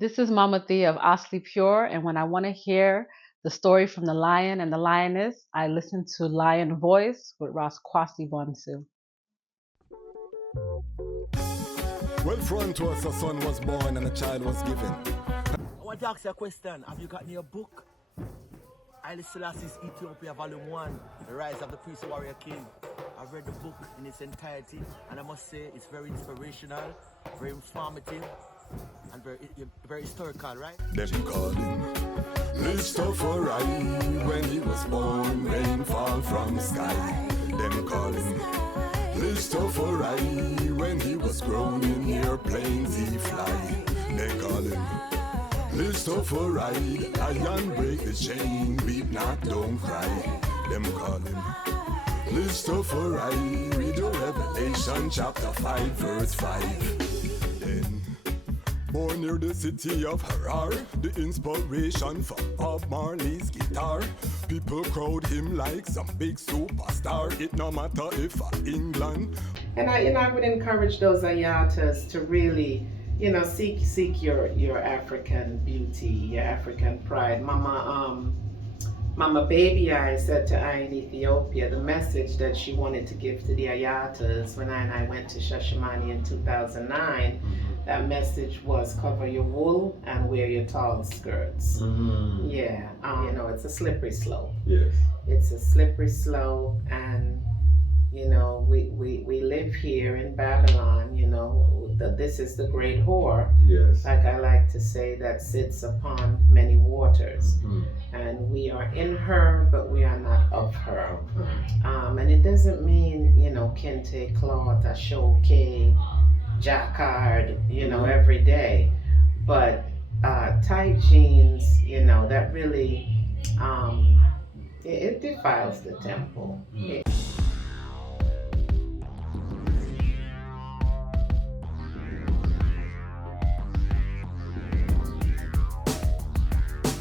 This is Mama Thea of Asli Pure, and when I want to hear the story from the lion and the lioness, I listen to Lion Voice with Ras Kwasi Bonsu. Well, front to us, a son was born and a child was given. I want to ask you a question. Have you got your book? Haile Selassie's Ethiopia Volume 1, The Rise of the Priest Warrior King. I've read the book in its entirety, and I must say it's very inspirational, very informative, and very historical, right? Them call him Rastafari. When he was born, rain fall from the sky. Them call him Rastafari. When he was grown in airplanes he fly. They call him Rastafari. Lion break the chain, beat not, don't cry. Them call him Rastafari. Read the Revelation chapter 5 verse 5. Then born near the city of Harar, the inspiration for Bob Marley's guitar. People crowd him like some big superstar. It no matter if England. And I would encourage those ayatas to really, seek your African beauty, your African pride. Mama Baby I said to I in Ethiopia, the message that she wanted to give to the ayatas when I and I went to Shashamani in 2009. That message was cover your wool and wear your tall skirts. Yeah, it's a slippery slope. Yes. It's a slippery slope, and we live here in Babylon. This is the great whore. Yes. Like I like to say, that sits upon many waters, and we are in her, but we are not of her. And it doesn't mean kente cloth, a show jacquard, every day. But tight jeans, that really, it defiles the temple.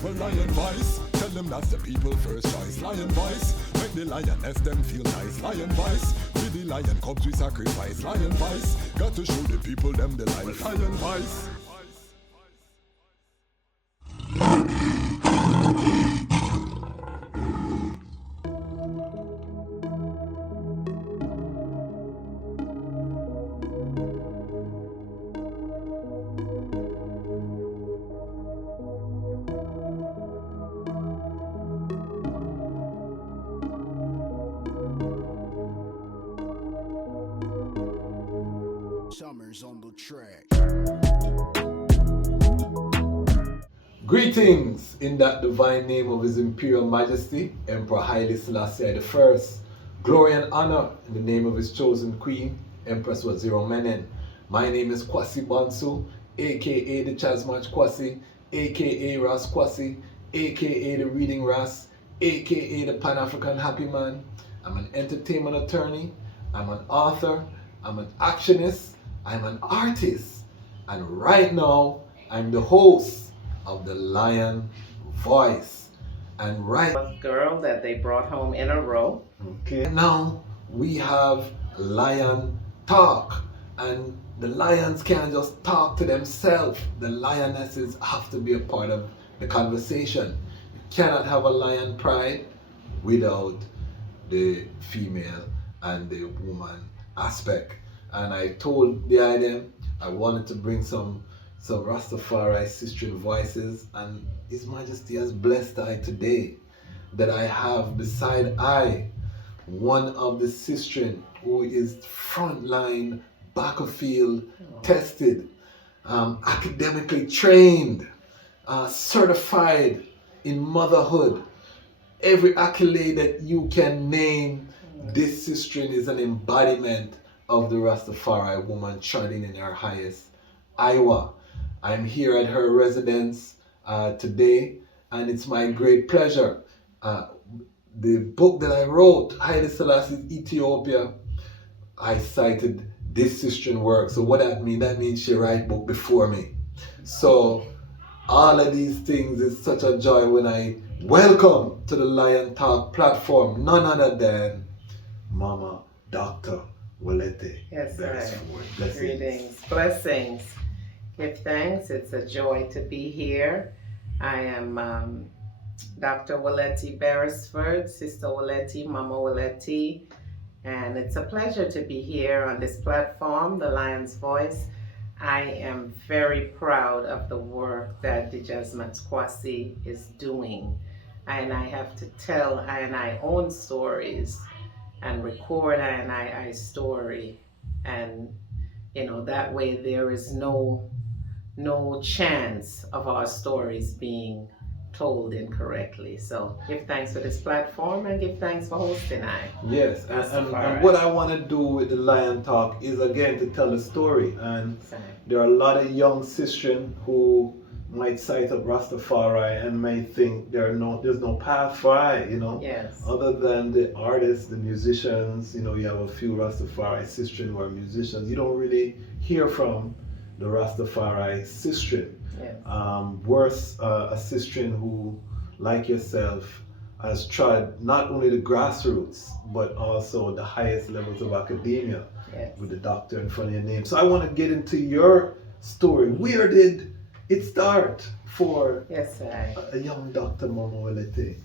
Well, Lion Voice, tell them that's the people first choice. Lion Voice, make the lioness them feel nice. Lion Voice, with the lion cubs we sacrifice. Lion Voice, got to show the people them the life. Lion Voice. Summers on the track. Greetings in that divine name of His Imperial Majesty, Emperor Haile Selassie I. Glory and honor in the name of His chosen Queen, Empress Menen. My name is Kwasi Bonsu, aka Dejazmatch Kwasi, aka Ras Kwasi, aka the Reading Ras, aka the Panafrican Happy Man. I'm an entertainment attorney, I'm an author, I'm an actionist, I'm an artist, and right now I'm the host of the Lion Voice. And right girl that they brought home in a row. Okay. Now we have Lion Talk, and the lions can't just talk to themselves. The lionesses have to be a part of the conversation. You cannot have a lion pride without the female and the woman aspect. And I told the idea I wanted to bring some Rastafari sistren voices, and His Majesty has blessed I today that I have beside I one of the sistren who is frontline, battlefield tested, academically trained, certified in motherhood. Every accolade that you can name, this sistren is an embodiment of the Rastafari woman treading in her highest Iowa. I'm here at her residence today, and it's my great pleasure. The book that I wrote, Haile Selassie's Ethiopia, I cited this sistren work. So what that means? That means she write book before me. So all of these things is such a joy when I welcome to the Lion Talk platform none other than Mama Dr. Wolete Beresford. Greetings, blessings. Give thanks. It's a joy to be here. I am Dr. Wolete Beresford, Sister Wolete, Mama Wolete, and it's a pleasure to be here on this platform, The Lion's Voice. I am very proud of the work that Dejazmatch Kwasi is doing. And I have to tell I own stories and record I story. And, that way there is no chance of our stories being told incorrectly. So give thanks for this platform and give thanks for hosting I. Yes, and what I want to do with the Lion Talk is again to tell a story. And there are a lot of young sistren who might sight up Rastafari and may think there's no path for I, Yes. other than the artists, the musicians. You have a few Rastafari sistren who are musicians. You don't really hear from the Rastafari sistren. Yes. Worse, a sistren who, like yourself, has tried not only the grassroots but also the highest levels of academia. Yes. With the doctor in front of your name. So I want to get into your story. Where did it start for a young Dr. Mama Wolete?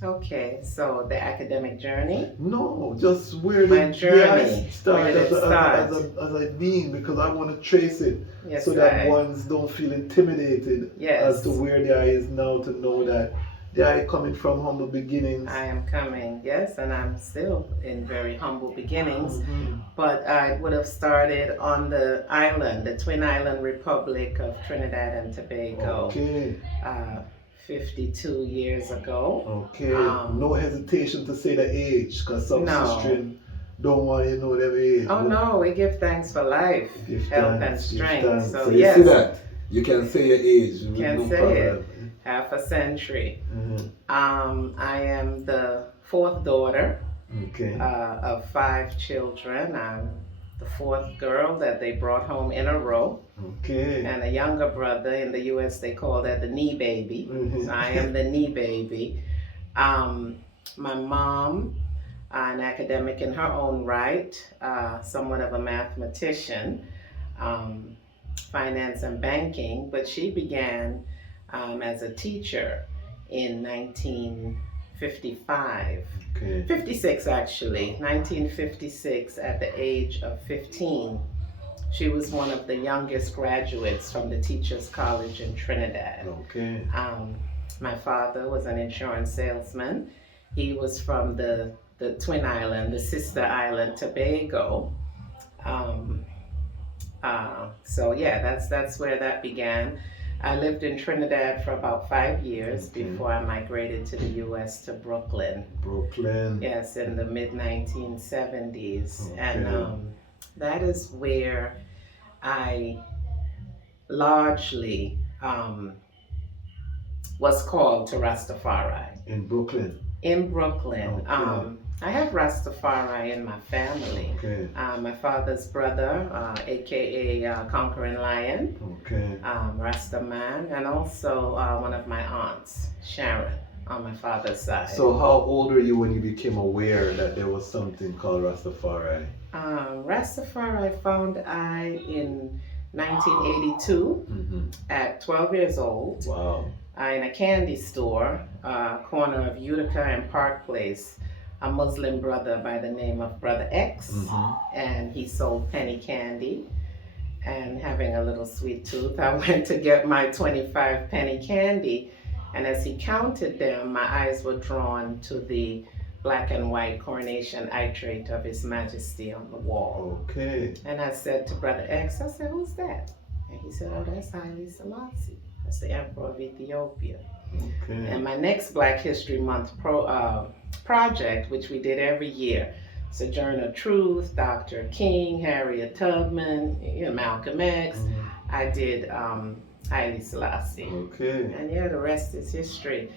Okay, so the academic journey? No, just where My did journey. I start Where did it start? as a being, because I want to trace it Yes, so that ones don't feel intimidated as to where the I is now, to know that the I coming from humble beginnings. I am coming, yes, and I'm still in very humble beginnings. Mm-hmm. But I would have started on the island, the Twin Island Republic of Trinidad and Tobago. Okay. 52 years ago. Okay. No hesitation to say the age, because some sistren don't want you to know their age. Oh no, we give thanks for life, health and strength. So you yes. See that? You can say your age. You can say it. Half a century. Mm-hmm. I am the fourth daughter of 5 children. I'm the fourth girl that they brought home in a row. Okay. And a younger brother. In the U.S. they call that the knee baby. Mm-hmm. So I am the knee baby. My mom, an academic in her own right, somewhat of a mathematician, finance and banking, but she began as a teacher in 1955. 56 actually, 1956, at the age of 15. She was one of the youngest graduates from the Teachers College in Trinidad. Okay. My father was an insurance salesman. He was from the Twin Island, the sister island, Tobago. So yeah, that's where that began. I lived in Trinidad for about 5 years before I migrated to the U.S. to Brooklyn. Brooklyn. Yes, in the mid-1970s. And that is where I largely was called to Rastafari. In Brooklyn? In Brooklyn. I have Rastafari in my family. Okay. My father's brother, aka Conquering Lion, Rasta Man, and also one of my aunts, Sharon, on my father's side. So how old were you when you became aware that there was something called Rastafari? Rastafari found I in 1982 at 12 years old. Wow. In a candy store, corner of Utica and Park Place. A Muslim brother by the name of Brother X, and he sold penny candy. And having a little sweet tooth, I went to get my 25 penny candy, and as he counted them, my eyes were drawn to the black and white coronation nitrate of His Majesty on the wall. Okay. And I said to Brother X, I said, "Who's that?" And he said, "Oh, that's Haile Selassie. That's the Emperor of Ethiopia." Okay. And my next Black History Month project, which we did every year, Sojourner Truth, Dr. King, Harriet Tubman, Malcolm X, I did Haile Selassie. Okay. And yeah, the rest is history.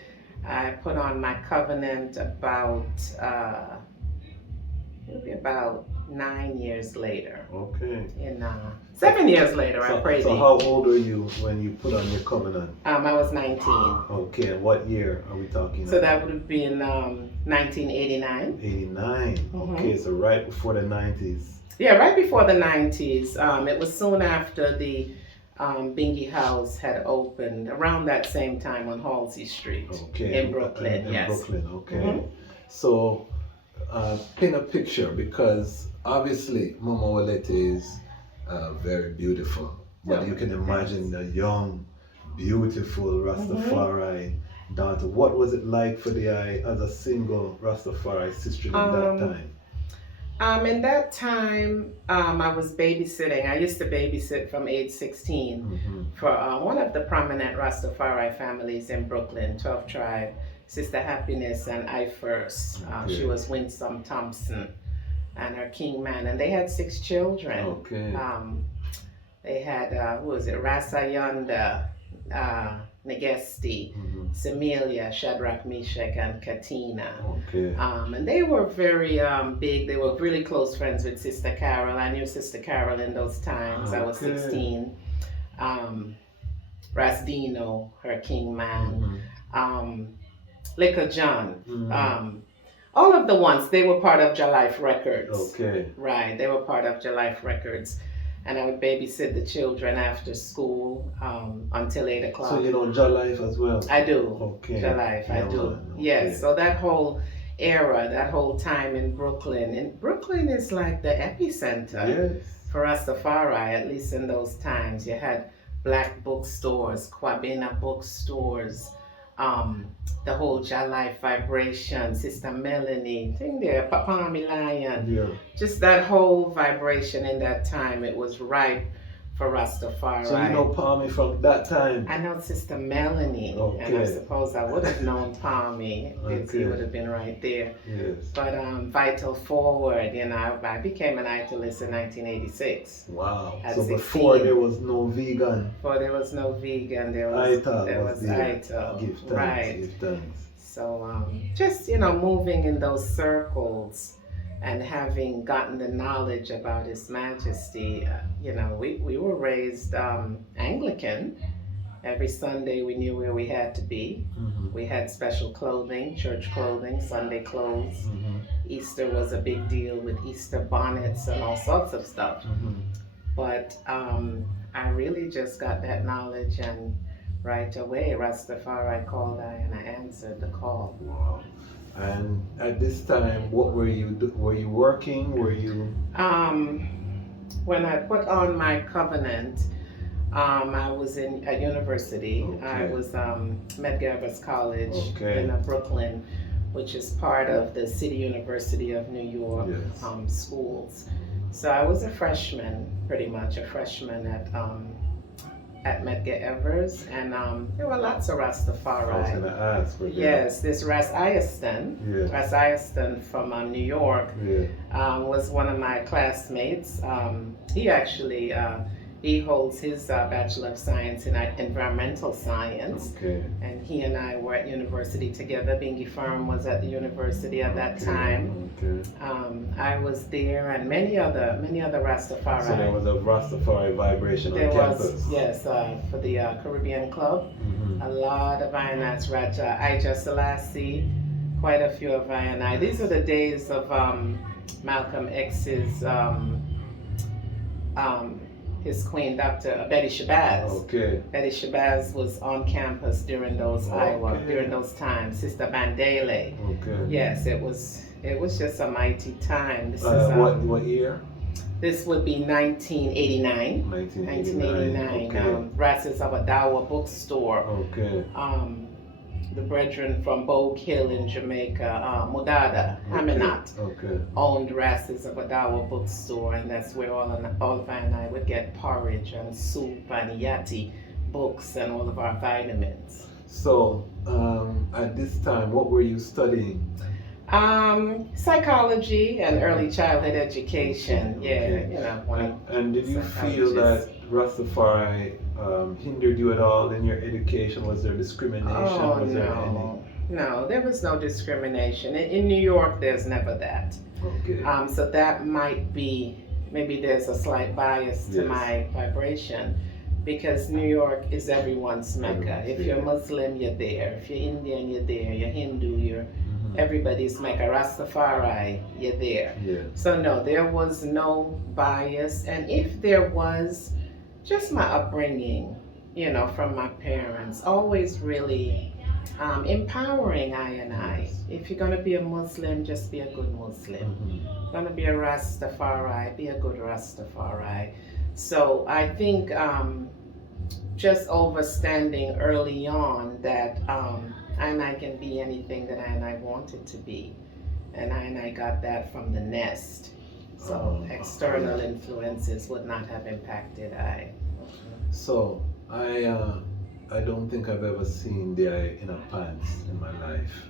I put on my covenant about, it'll be about 9 years later. Okay. 7 years later, I prayed. So how old were you when you put on your covenant? I was 19. Okay, and what year are we talking So about? that would have been 1989. 89. Okay, so right before the 90s. Yeah, right before the 90s. It was soon after the Bingi House had opened around that same time on Halsey Street in Brooklyn. In yes. Brooklyn, okay. Mhm. So, paint a picture, because obviously Mama Wolete is very beautiful. But you can imagine the young, beautiful Rastafari daughter. What was it like for the eye as a single Rastafari sister in that time? In that time, I was babysitting. I used to babysit from age 16 for one of the prominent Rastafari families in Brooklyn, 12 Tribe, Sister Happiness and I-First. She was Winsome Thompson and her King Man, and they had 6 children. Okay. They had, who was it, Rasa Yonda, Negesti, Semilia, Shadrach, Meshach, and Katina. Okay. And they were very big. They were really close friends with Sister Carol. I knew Sister Carol in those times. I was 16. Rasdino, her King Man. Liquor John. All of the ones, they were part of Jalife Records. Okay. Right, they were part of Jalife Records. And I would babysit the children after school until 8 o'clock. So you know Jalife as well? I do. Okay. Jalife, I do. Okay. Yes, so that whole era, that whole time in Brooklyn. And Brooklyn is like the epicenter for Rastafari, at least in those times. You had black bookstores, Kwabena bookstores, the whole Jalife vibration, Sister Melanie, thing there, Papa Lion. Just that whole vibration in that time, it was ripe for Rastafari. So you know Palmy from that time? I know Sister Melanie, and I suppose I would have known Palmy because he would have been right there. Yes. But Vital Forward, you know, I became an idolist in 1986. Wow. At so 16. before there was no vegan? Before there was no vegan, there was Ital. Give thanks, right. Give thanks. So just, you know, moving in those circles and having gotten the knowledge about His Majesty, you know, we were raised Anglican. Every Sunday we knew where we had to be. We had special clothing, church clothing, Sunday clothes. Easter was a big deal with Easter bonnets and all sorts of stuff. But I really just got that knowledge, and right away Rastafari called and I answered the call. Wow. And at this time, what were you were you working? Were you? When I put on my covenant, I was at university. I was Medgar College in Brooklyn, which is part of the City University of New York schools. So I was a freshman, pretty much a freshman at Medgar Evers, and there were lots of Rastafari. I was going to ask. Yes, this Ras Tafari from New York was one of my classmates. He actually he holds his Bachelor of Science in Environmental Science, and he and I were at university together. Bingi Firm was at the university at that time. I was there, and many other Rastafari. So there was a Rastafari vibration on campus. Yes, for the Caribbean Club. A lot of Ionats, Raja, Ija Selassie, quite a few of I. These are the days of Malcolm X's his queen, Dr. Betty Shabazz. Betty Shabazz was on campus during those during those times. Sister Bandele. Yes, it was just a mighty time. This is what year? This would be 1989. 1989. Ras's Abadawa bookstore. The brethren from Bogue Hill in Jamaica, Mudada, Haminat, owned Ras's Abadawa bookstore, and that's where all of I would get porridge and soup and yati books and all of our vitamins. So, at this time, what were you studying? Psychology and early childhood education. You know. And did you feel that Rastafari hindered you at all in your education? Was there discrimination? Was there any? No, there was no discrimination. In New York, there's never that. So that might be, maybe there's a slight bias to my vibration, because New York is everyone's Mecca. If you're Muslim, you're there. If you're Indian, you're there. You're Hindu, you're everybody's Mecca. Rastafari, you're there. So no, there was no bias, and if there was, just my upbringing, from my parents, always really empowering I and I. If you're going to be a Muslim, just be a good Muslim. Going to be a Rastafari, be a good Rastafari. So I think just overstanding early on that I and I can be anything that I and I wanted to be. And I got that from the nest. So external influences would not have impacted I. So I don't think I've ever seen the eye in a pants in my life.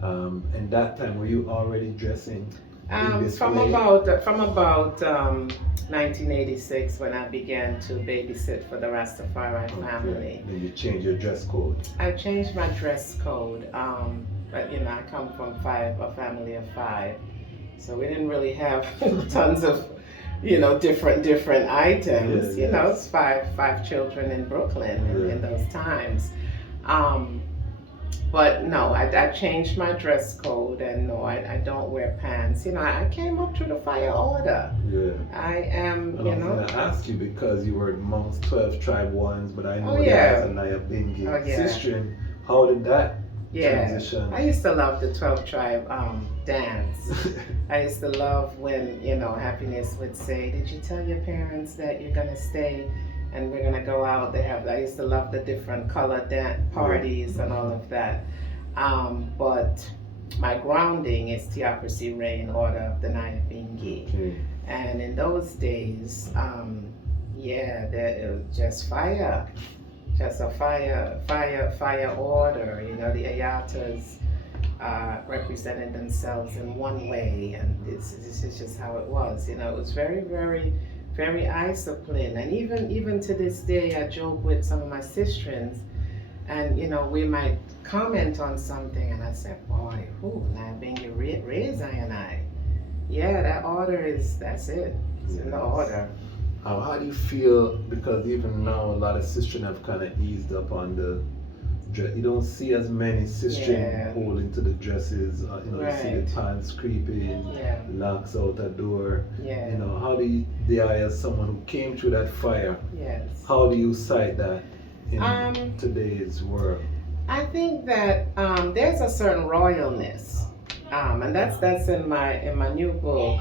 And that time, were you already dressing in this From way? about 1986, when I began to babysit for the Rastafari family. Then you changed your dress code. I changed my dress code, but I come from a family of 5, so we didn't really have tons of different items. It's five children in Brooklyn in those times. But no, I changed my dress code, and no, I don't wear pants. I came up through the fire order. Yeah. I am, And I'm going to ask you, because you were amongst 12 tribe ones, but I know yeah. there's a Naya Bingi yeah. sistren. How did that transition? I used to love the 12 tribe dance. I used to love when, Happiness would say, "Did you tell your parents that you're going to stay and we're going to go out?" I used to love the different color dance parties and all of that. But my grounding is Theocracy, Reign, Order of the Naya Bingi. Okay. And in those days, it was just fire. Just a fire order. The Ayatas represented themselves in one way, and this is just how it was. It was very, very, very disciplined. And even to this day, I joke with some of my sistrens, and we might comment on something, and I say, "Boy, Naya Bingi raised I and I." Yeah, that order that's it. It's in the order. How do you feel, because even now a lot of sistren have kind of eased up on the dress. You don't see as many sistren holding to the dresses. You see the pants creeping, locks out the door. How do the eye, as someone who came through that fire, how do you cite that in today's world? I think that there's a certain royalness, and that's in my new book,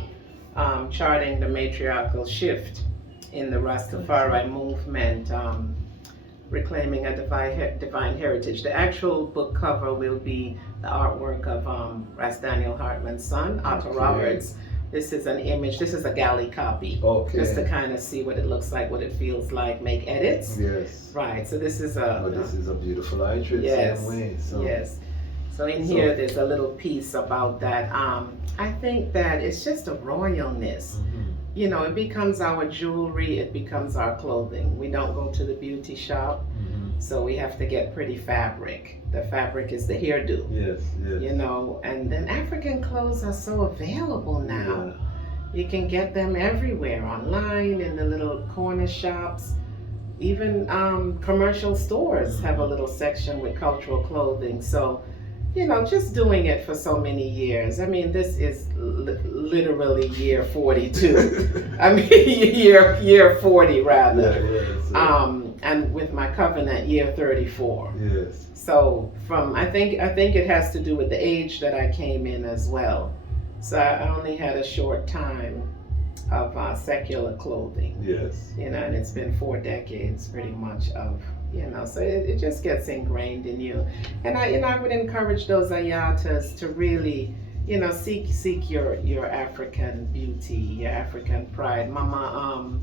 charting the matriarchal shift in the Rastafari movement, reclaiming a divine heritage. The actual book cover will be the artwork of Ras Daniel Hartman's son, Otto Roberts. This is an image, this is a galley copy. Just to kind of see what it looks like, what it feels like, make edits. Yes. Right, so this is this is a beautiful portrait, yes, same way. So. Yes. So here there's a little piece about that. I think that it's just a royalness. It becomes our jewelry, it becomes our clothing. We don't go to the beauty shop, so we have to get pretty fabric. The fabric is the hairdo. Yes. And then African clothes are so available now. You can get them everywhere, online, in the little corner shops. Even commercial stores have a little section with cultural clothing. So, just doing it for so many years. I mean, this is literally year 42. I mean, year 40 rather. And with my covenant, year 34. Yes. So I think it has to do with the age that I came in as well. So I only had a short time of secular clothing. Yes. And it's been 4 decades pretty much of, so it just gets ingrained in you. And I would encourage those Ayatas to really, seek your African beauty, your African pride. Mama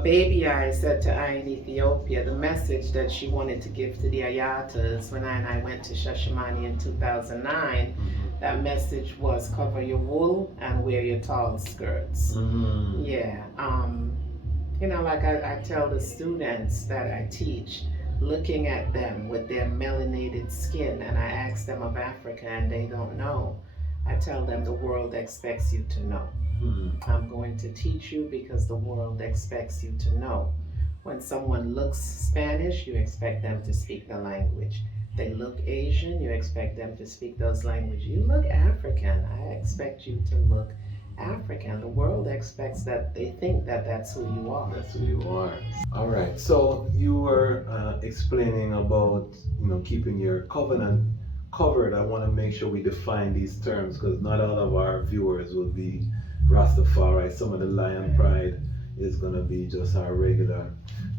Baby I said to I in Ethiopia, the message that she wanted to give to the Ayatas when I went to Shashamani in 2009, that message was cover your wool and wear your tall skirts. Yeah. Like I tell the students that I teach, looking at them with their melanated skin, and I ask them of Africa and they don't know, I tell them the world expects you to know. I'm going to teach you because the world expects you to know. When someone looks Spanish, you expect them to speak the language. They look Asian, you expect them to speak those languages. You look African, I expect you to look African. The world expects that, they think that that's who you are. That's who you are. All right. So you were explaining about keeping your covenant covered. I want to make sure we define these terms because not all of our viewers will be Rastafari. Some of the Lion Pride is going to be just our regular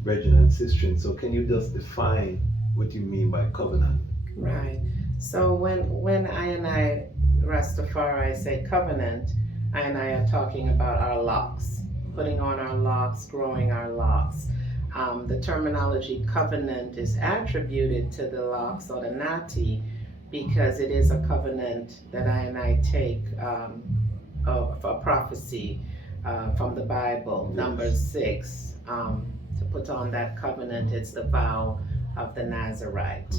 brethren and sistren. So can you just define what you mean by covenant? Right. So when I Rastafari say covenant, I are talking about our locks, putting on our locks, growing our locks. The terminology covenant is attributed to the locks or the nati because it is a covenant that I take of a prophecy from the Bible, Numbers 6. To put on that covenant, it's the vow of the Nazarite.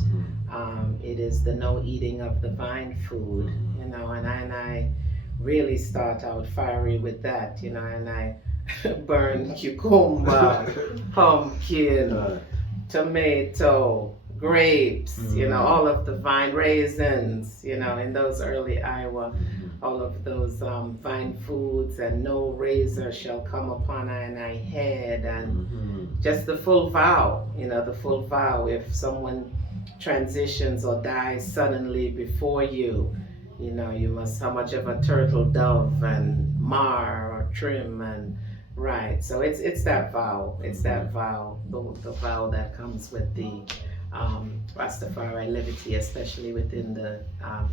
It is the no eating of the vine food, and I really start out fiery with that, and I burn cucumber, pumpkin, tomato, grapes, all of the vine raisins, in those early Iowa, all of those vine foods, and no razor shall come upon I head, and just the full vow, the full vow. If someone transitions or dies suddenly before you, you must, how much of a turtle dove and mar or trim, and right. So it's that vow. It's that vow, the vow that comes with the Rastafari liberty, especially within the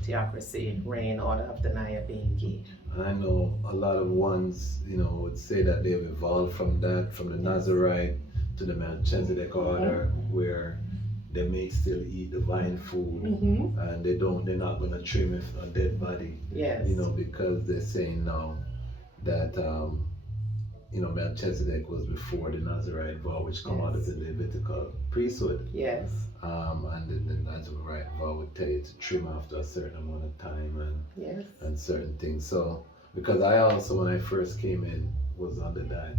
theocracy reign order of the Naya Bingi. I know a lot of ones, would say that they've evolved from that, from the Nazarite to the Melchizedek order, where they may still eat divine food, and they're not going to trim if a dead body. Yes. Because they're saying now that Melchizedek was before the Nazarite vow, which come out of the Levitical priesthood. Yes. And then the Nazarite vow would tell you to trim after a certain amount of time and certain things. So, because I also, when I first came in, was under that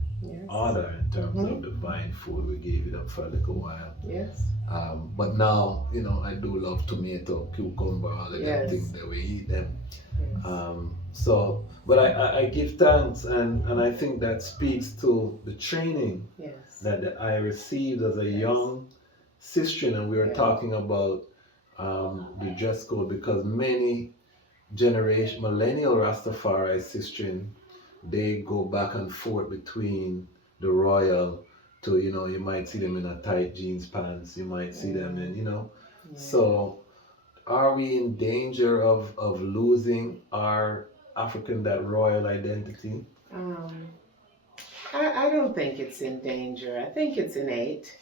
order in terms of divine food. We gave it up for a little while. Yes. But now, I do love tomato, cucumber, all of them things that we eat them. Yes. But I give thanks, and I think that speaks to the training that I received as a young sistren, and we were talking about the dress code, because many millennial Rastafari sistren, they go back and forth between the royal to, you might see them in a tight jeans pants, you might see them in, so are we in danger of losing our African, that royal identity? I don't think it's in danger. I think it's innate.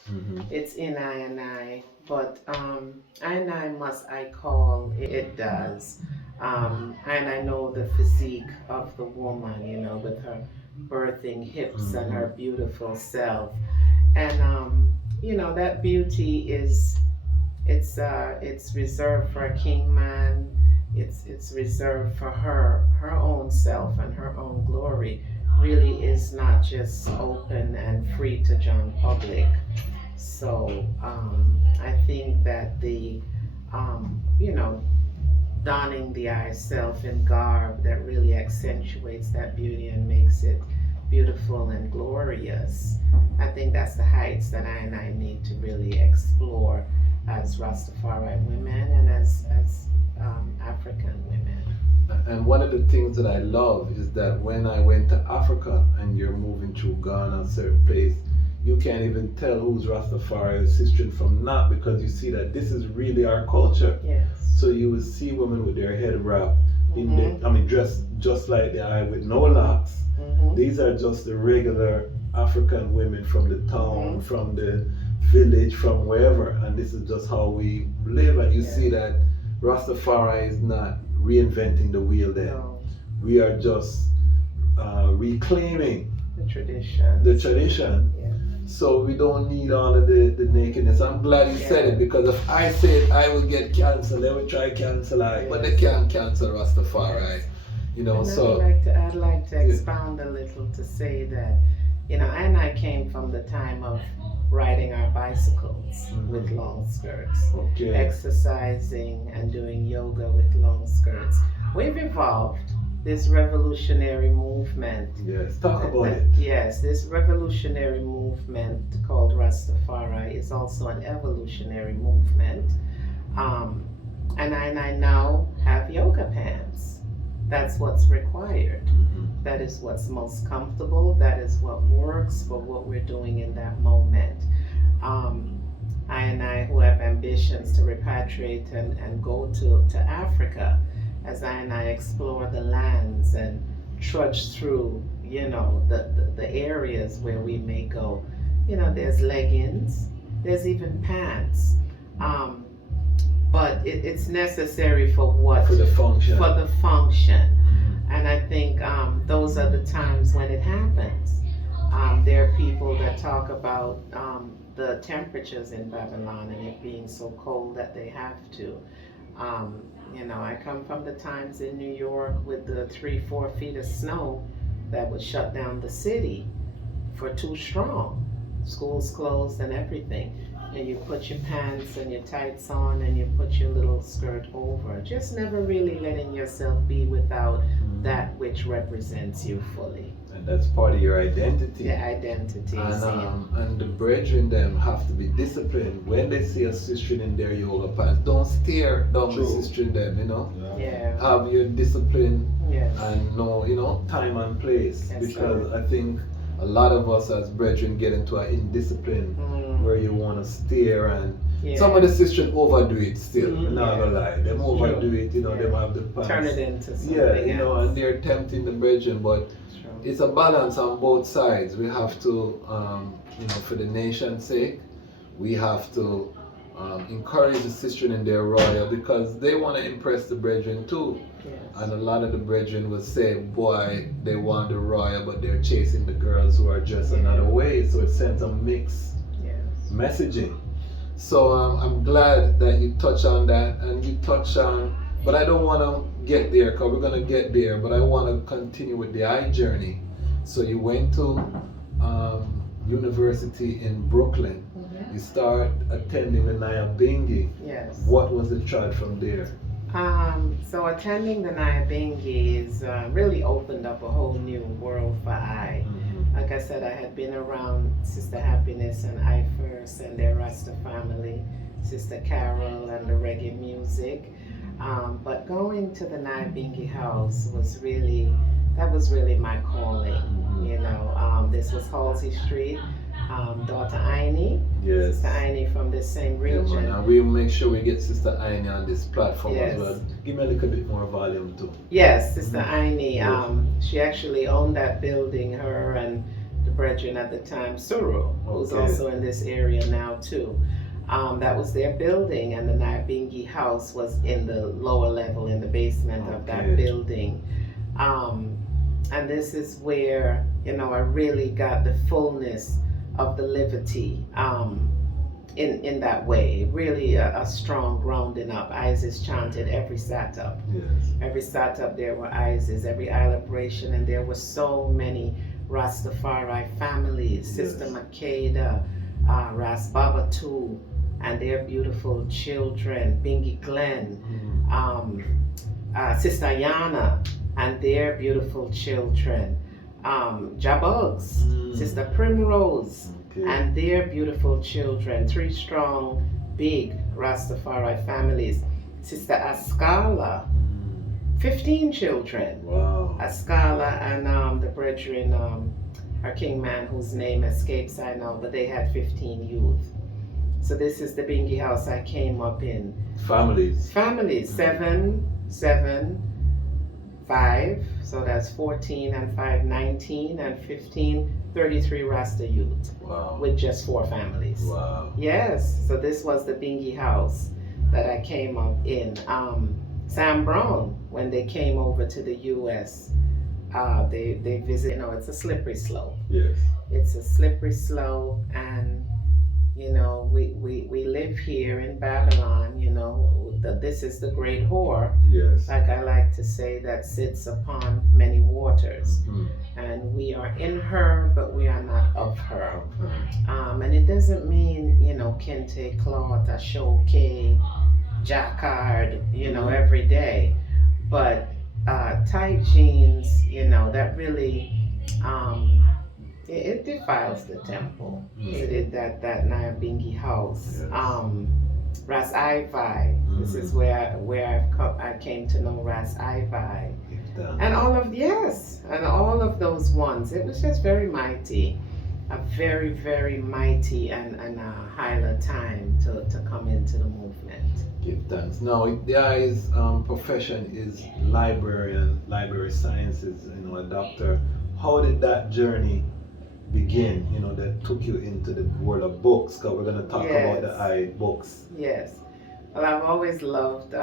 It's in I, but I must, I call it does. And I know the physique of the woman, with her birthing hips and her beautiful self, and that beauty is, it's reserved for a king man. It's reserved for her own self and her own glory. Really is not just open and free to John public. So I think that the donning the I self in garb that really accentuates that beauty and makes it beautiful and glorious. I think that's the heights that I need to really explore as Rastafari women and as African women. And one of the things that I love is that when I went to Africa and you're moving through Ghana, a certain place, you can't even tell who's Rastafari or sistren from not, because you see that this is really our culture. Yes. So you will see women with their head wrapped, dressed just like they are, with no locks. These are just the regular African women from the town, from the village, from wherever, and this is just how we live. And you see that Rastafari is not reinventing the wheel there. No. We are just reclaiming the tradition. Yeah. So we don't need all of the nakedness. I'm glad you said it, because if I say it, I will get cancelled. They will try cancel I, but they can't cancel Rastafari. And so I'd like to expound a little to say that, and I came from the time of riding our bicycles with long skirts, exercising and doing yoga with long skirts. We've evolved, this revolutionary movement. Yes, talk about it. Yes, this revolutionary movement called Rastafari is also an evolutionary movement. And I now have yoga pants. That's what's required. That is what's most comfortable. That is what works for what we're doing in that moment. I who have ambitions to repatriate and go to Africa, as I explore the lands and trudge through, the areas where we may go. There's leggings, there's even pants. But it's necessary for what? For the function. For the function. And I think those are the times when it happens. There are people that talk about the temperatures in Babylon and it being so cold that they have to. I come from the times in New York with the 3-4 feet of snow that would shut down the city for too strong. Schools closed and everything. And you put your pants and your tights on and you put your little skirt over. Just never really letting yourself be without that which represents you fully. And that's part of your identity. The identity. And the brethren them have to be disciplined. When they see a sistren in their yoga pants, don't stare down the sistren them, Yeah. Have your discipline Yes. and know, time and place. Yes, because sir. I think a lot of us as brethren get into an indiscipline where you want to stare and some of the sistren overdo it still. I'm not gonna lie. Them overdo it, them have the pants. Turn it into something else. And they're tempting the brethren, but it's a balance on both sides. We have to, for the nation's sake, we have to encourage the sistren in their royal because they want to impress the brethren too. Yes. And a lot of the brethren would say, boy, they want the royal, but they're chasing the girls who are dressed another way. So it sends a mixed messaging. So I'm glad that you touch on that and you touch on, but I don't want to get there because we're going to get there, but I want to continue with the I journey. So you went to university in Brooklyn. You start attending the Naya Bingi. Yes. What was the trad from there? So attending the Naya Bingi is really opened up a whole new world for I. Like I said, I had been around Sister Happiness and I-First and their Rasta family, Sister Carol and the reggae music. But going to the Naya Bingi house was really my calling. This was Halsey Street. Daughter Aini, yes. Sister Aini from the same region. Yeah, and we'll make sure we get Sister Aini on this platform as well. Give me a little bit more volume too. Yes, Sister Aini. She actually owned that building, her and the brethren at the time, Suru, who's also in this area now too. That was their building, and the Naya Bingi house was in the lower level, in the basement of that building. And this is where, I really got the fullness of the liberty in that way. Really a strong grounding up. Isis chanted every sat-up. Yes. Every sat-up there were Isis, every celebration, and there were so many Rastafari families. Sister Makeda, Ras Baba too, and their beautiful children, Bingi Glen, Sister Yana and their beautiful children, Jabugs, Sister Primrose, and their beautiful children, 3 strong, big Rastafari families. Sister Ascala, 15 children. Wow. Ascala and the brethren, our king man whose name escapes I know, but they had 15 youth. So this is the Bingi house I came up in. Families. 7, 5, so that's 14 and 5, 19 and 15, 33 Rasta youth. Wow. With just 4 families. Wow. Yes, so this was the Bingi house that I came up in. Sam Brown, when they came over to the U.S., they visited, it's a slippery slope. Yes. It's a slippery slope, and we live here in Babylon, this is the great whore, yes, like I like to say, that sits upon many waters. And we are in her, but we are not of her. And it doesn't mean, kente cloth, ashoke, jacquard, every day. But tight jeans, you know, that really it defiles the temple. Hated that Naya Bingi house. Yes. Ras Tafari. This is where I came to know Ras Tafari. And all of those ones. It was just very mighty. A very, very mighty and a highlight time to come into the movement. Give thanks. Now, Daya's profession is library sciences, you know, a doctor. How did that journey begin, you know, that took you into the world of books? Because we're going to talk about the books. Yes. Well, I've always loved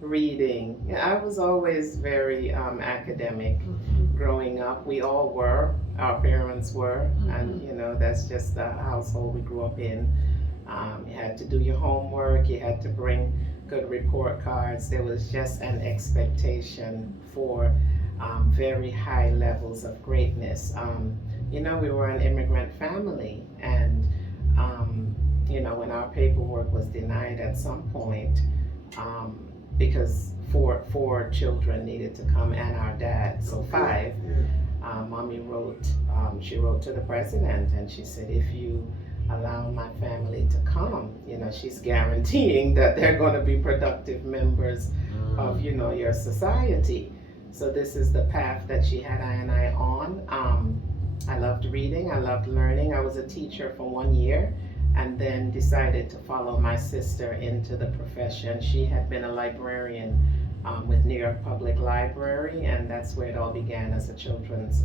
reading. Yeah, I was always very academic growing up. We all were. Our parents were. And, you know, that's just the household we grew up in. You had to do your homework. You had to bring good report cards. There was just an expectation for very high levels of greatness. You know, we were an immigrant family, and you know, when our paperwork was denied at some point, because four children needed to come and our dad, so five, mommy wrote, she wrote to the president, and she said, if you allow my family to come, you know, she's guaranteeing that they're going to be productive members of, you know, your society. So this is the path that she had I and I on. I loved reading, I loved learning. I was a teacher for 1 year and then decided to follow my sister into the profession. She had been a librarian with New York Public Library, and that's where it all began, as a children's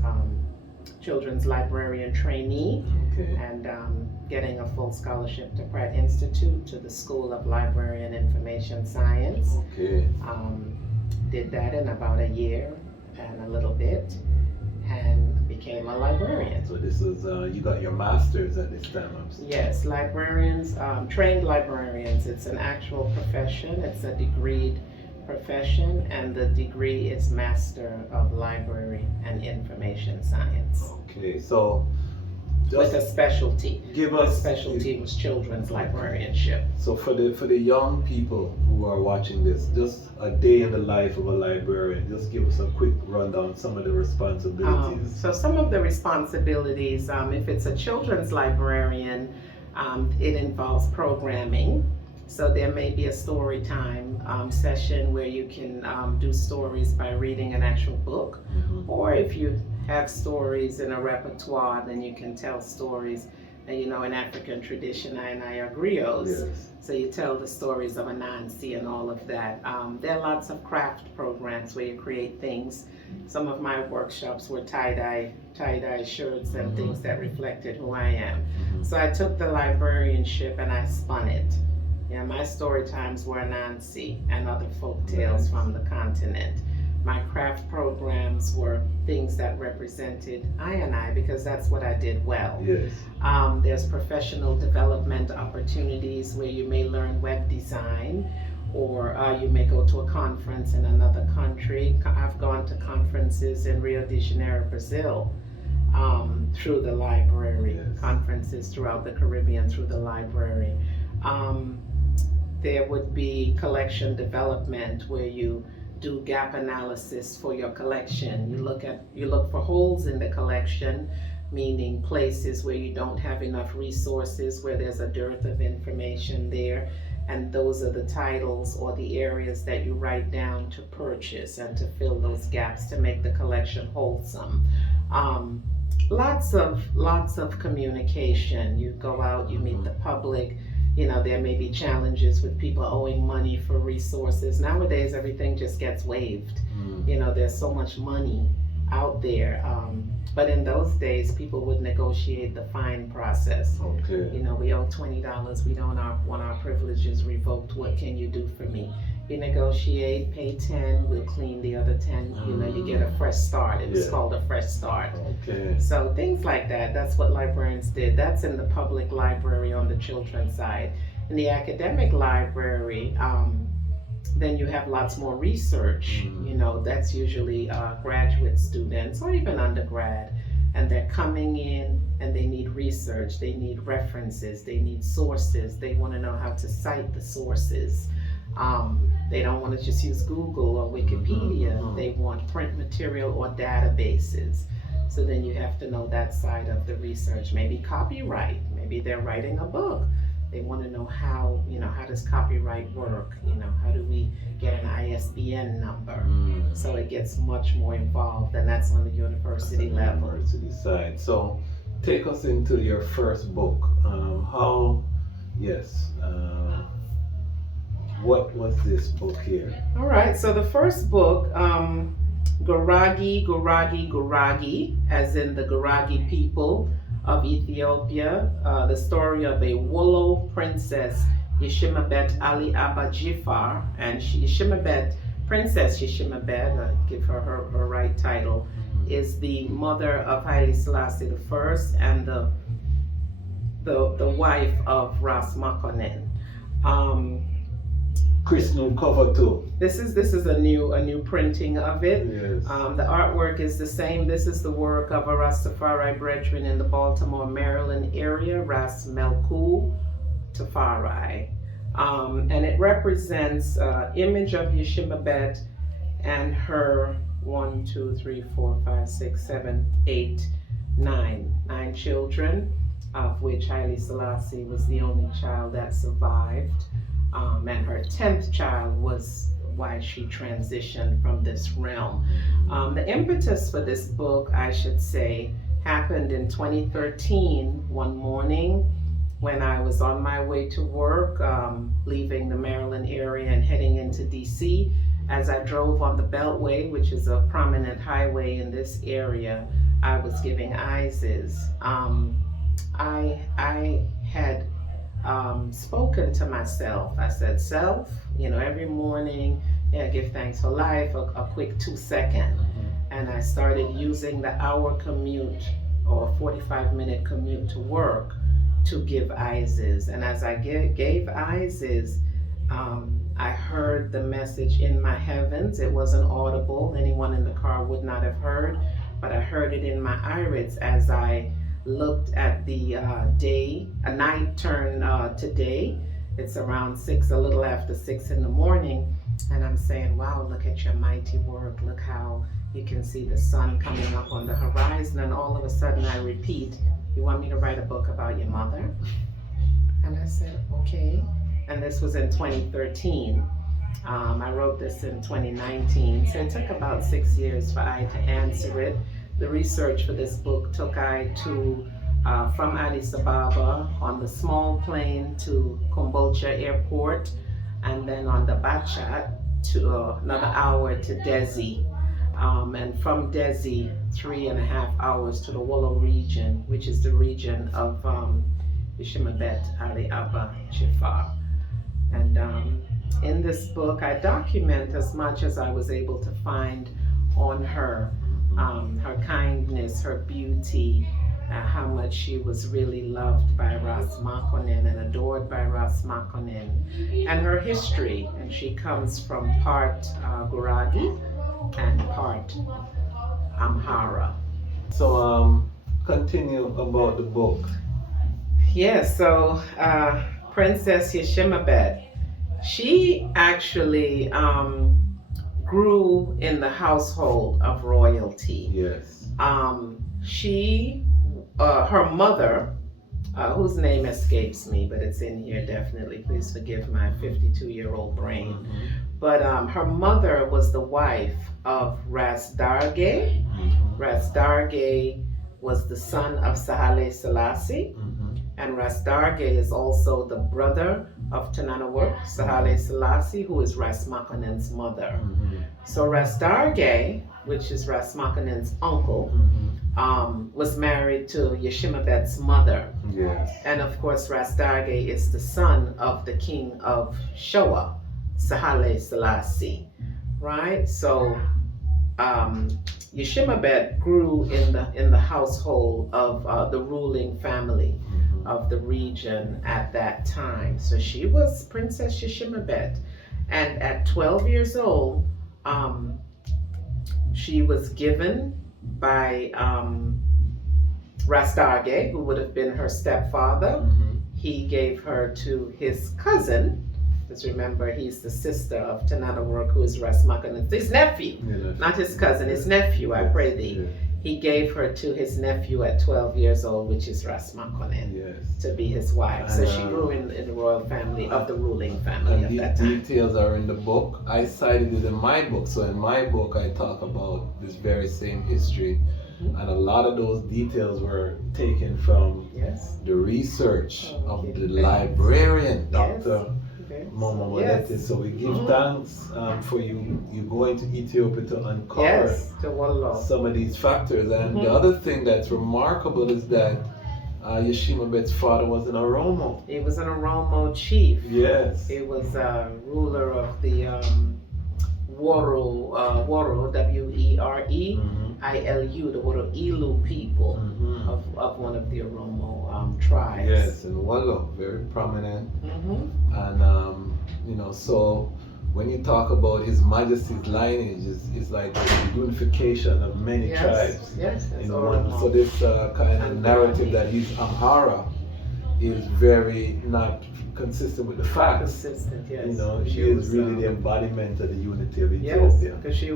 librarian trainee, and getting a full scholarship to Pratt Institute, to the School of Library and Information Science. Did that in about a year and a little bit, and became a librarian. So this is, you got your master's at this time? Yes, librarians, trained librarians. It's an actual profession. It's a degreed profession, and the degree is Master of Library and Information Science. Okay, so with a specialty. The specialty was children's librarianship. So for the young people who are watching this, just a day in the life of a librarian, just give us a quick rundown, some of the responsibilities. So some of the responsibilities, if it's a children's librarian, it involves programming. So there may be a story time session where you can do stories by reading an actual book, or if you have stories in a repertoire, then you can tell stories. And you know, in African tradition, I and I are griots. So you tell the stories of Anansi and all of that. There are lots of craft programs where you create things. Some of my workshops were tie-dye shirts and things that reflected who I am. So I took the librarianship and I spun it. Yeah, my story times were Anansi and other folk tales from the continent. My craft programs were things that represented I and I, because that's what I did well. There's professional development opportunities where you may learn web design, or you may go to a conference in another country. I've gone to conferences in Rio de Janeiro, Brazil, through the library, conferences throughout the Caribbean through the library. There would be collection development where you do gap analysis for your collection. You look for holes in the collection, meaning places where you don't have enough resources, where there's a dearth of information there, and those are the titles or the areas that you write down to purchase and to fill those gaps to make the collection wholesome. Lots of communication. You go out, you meet the public. You know, there may be challenges with people owing money for resources. Nowadays, everything just gets waived. You know, there's so much money out there. But in those days, people would negotiate the fine process. You know, we owe $20. We don't want our privileges revoked. What can you do for me? You negotiate, pay 10, we'll clean the other 10. You know, you get a fresh start. It was called a fresh start. So things like that, that's what librarians did. That's in the public library on the children's side. In the academic library, then you have lots more research. You know, that's usually graduate students or even undergrad. And they're coming in and they need research, they need references, they need sources, they want to know how to cite the sources. They don't want to just use Google or Wikipedia. They want print material or databases. So then you have to know that side of the research. Maybe copyright. Maybe they're writing a book. They want to know how, how does copyright work? How do we get an ISBN number? So it gets much more involved, and that's on the university level. University side. So take us into your first book. What was this book here? All right, so the first book, Guragi, as in the Guragi people of Ethiopia, the story of a Wollo princess, Yeshimabet Ali Abba Jifar, and Princess Yeshimabet, give her right title, is the mother of Haile Selassie I and the wife of Ras Makonnen. Crystal cover too. This is a new printing of it. Yes. The artwork is the same. This is the work of a Rastafari brethren in the Baltimore, Maryland area, Ras Tafari. And it represents image of Yeshimabet and her 9 children, of which Haile Selassie was the only child that survived. And her 10th child was why she transitioned from this realm. The impetus for this book, I should say, happened in 2013, one morning when I was on my way to work, leaving the Maryland area and heading into DC. As I drove on the Beltway, which is a prominent highway in this area, I was giving ISIS. I had spoken to myself. I said, self, every morning, give thanks for life, a quick 2-second. And I started using the hour commute or 45-minute commute to work to give ISIS. And as I gave ISIS, I heard the message in my heavens. It wasn't audible. Anyone in the car would not have heard, but I heard it in my iris as I looked at the night turn to day. It's around 6, a little after 6 in the morning. And I'm saying, wow, look at your mighty work. Look how you can see the sun coming up on the horizon. And all of a sudden I repeat, you want me to write a book about your mother? And I said, okay. And this was in 2013. I wrote this in 2019. So it took about 6 years for I to answer it. The research for this book took I to from Addis Ababa on the small plane to Kombolcha Airport, and then on the Bachat to another hour to Desi, and from Desi 3.5 hours to the Wollo region, which is the region of Yeshimabet Ali Abba Jifar. And in this book, I document as much as I was able to find on her. Her kindness, her beauty, how much she was really loved by Ras Makonnen and adored by Ras Makonnen, and her history. And she comes from part Guragi and part Amhara. So continue about the book. Yes, so Princess Yeshimabet, she actually grew in the household of royalty. Yes. Her mother, whose name escapes me, but it's in here definitely. Please forgive my 52-year-old brain. But her mother was the wife of Ras Darge. Ras Darge was the son of Haile Selassie. And Ras Darge is also the brother of Tananawur, Haile Selassie, who is Ras Makonnen's mother. So Ras Darge, which is Ras Makonnen's uncle, was married to Yeshimabet's mother. Yes. And of course, Ras Darge is the son of the king of Showa, Haile Selassie, right? So Yeshimabet grew in the household of the ruling family of the region at that time. So she was Princess Yeshimabet, and at 12 years old, she was given by Ras Darge, who would have been her stepfather. He gave her to his cousin, Because remember, he's the sister of Tanana Work, who is Ras Makonnen. His nephew, not his cousin, his nephew, I pray thee. Yes. He gave her to his nephew at 12 years old, which is Ras Makonnen, Yes. to be his wife. So she grew in the royal family of the ruling family And of these that time. details are in the book. I cited it in my book. So in my book, I talk about this very same history. And a lot of those details were taken from Yes. the research of Okay. the librarian, Yes. Dr. Okay. Mama Wolete. Yes. So we give thanks for you going to Ethiopia to uncover Yes, to Wallo. some of these factors. And the other thing that's remarkable is that Yeshimabet's father was an Oromo. He was an Oromo chief. Yes. He was a ruler of the Woro, W-E-R-E. ILU, the Woro Ilu people of one of the Oromo tribes. Yes, and Wallo, very prominent. And, so when you talk about His Majesty's lineage, it's like the unification of many tribes. Yes, In one. So this kind of narrative that he's Amhara is very not consistent with the facts. Consistent, yes. She is really the embodiment of the unity of Yes, Ethiopia. because she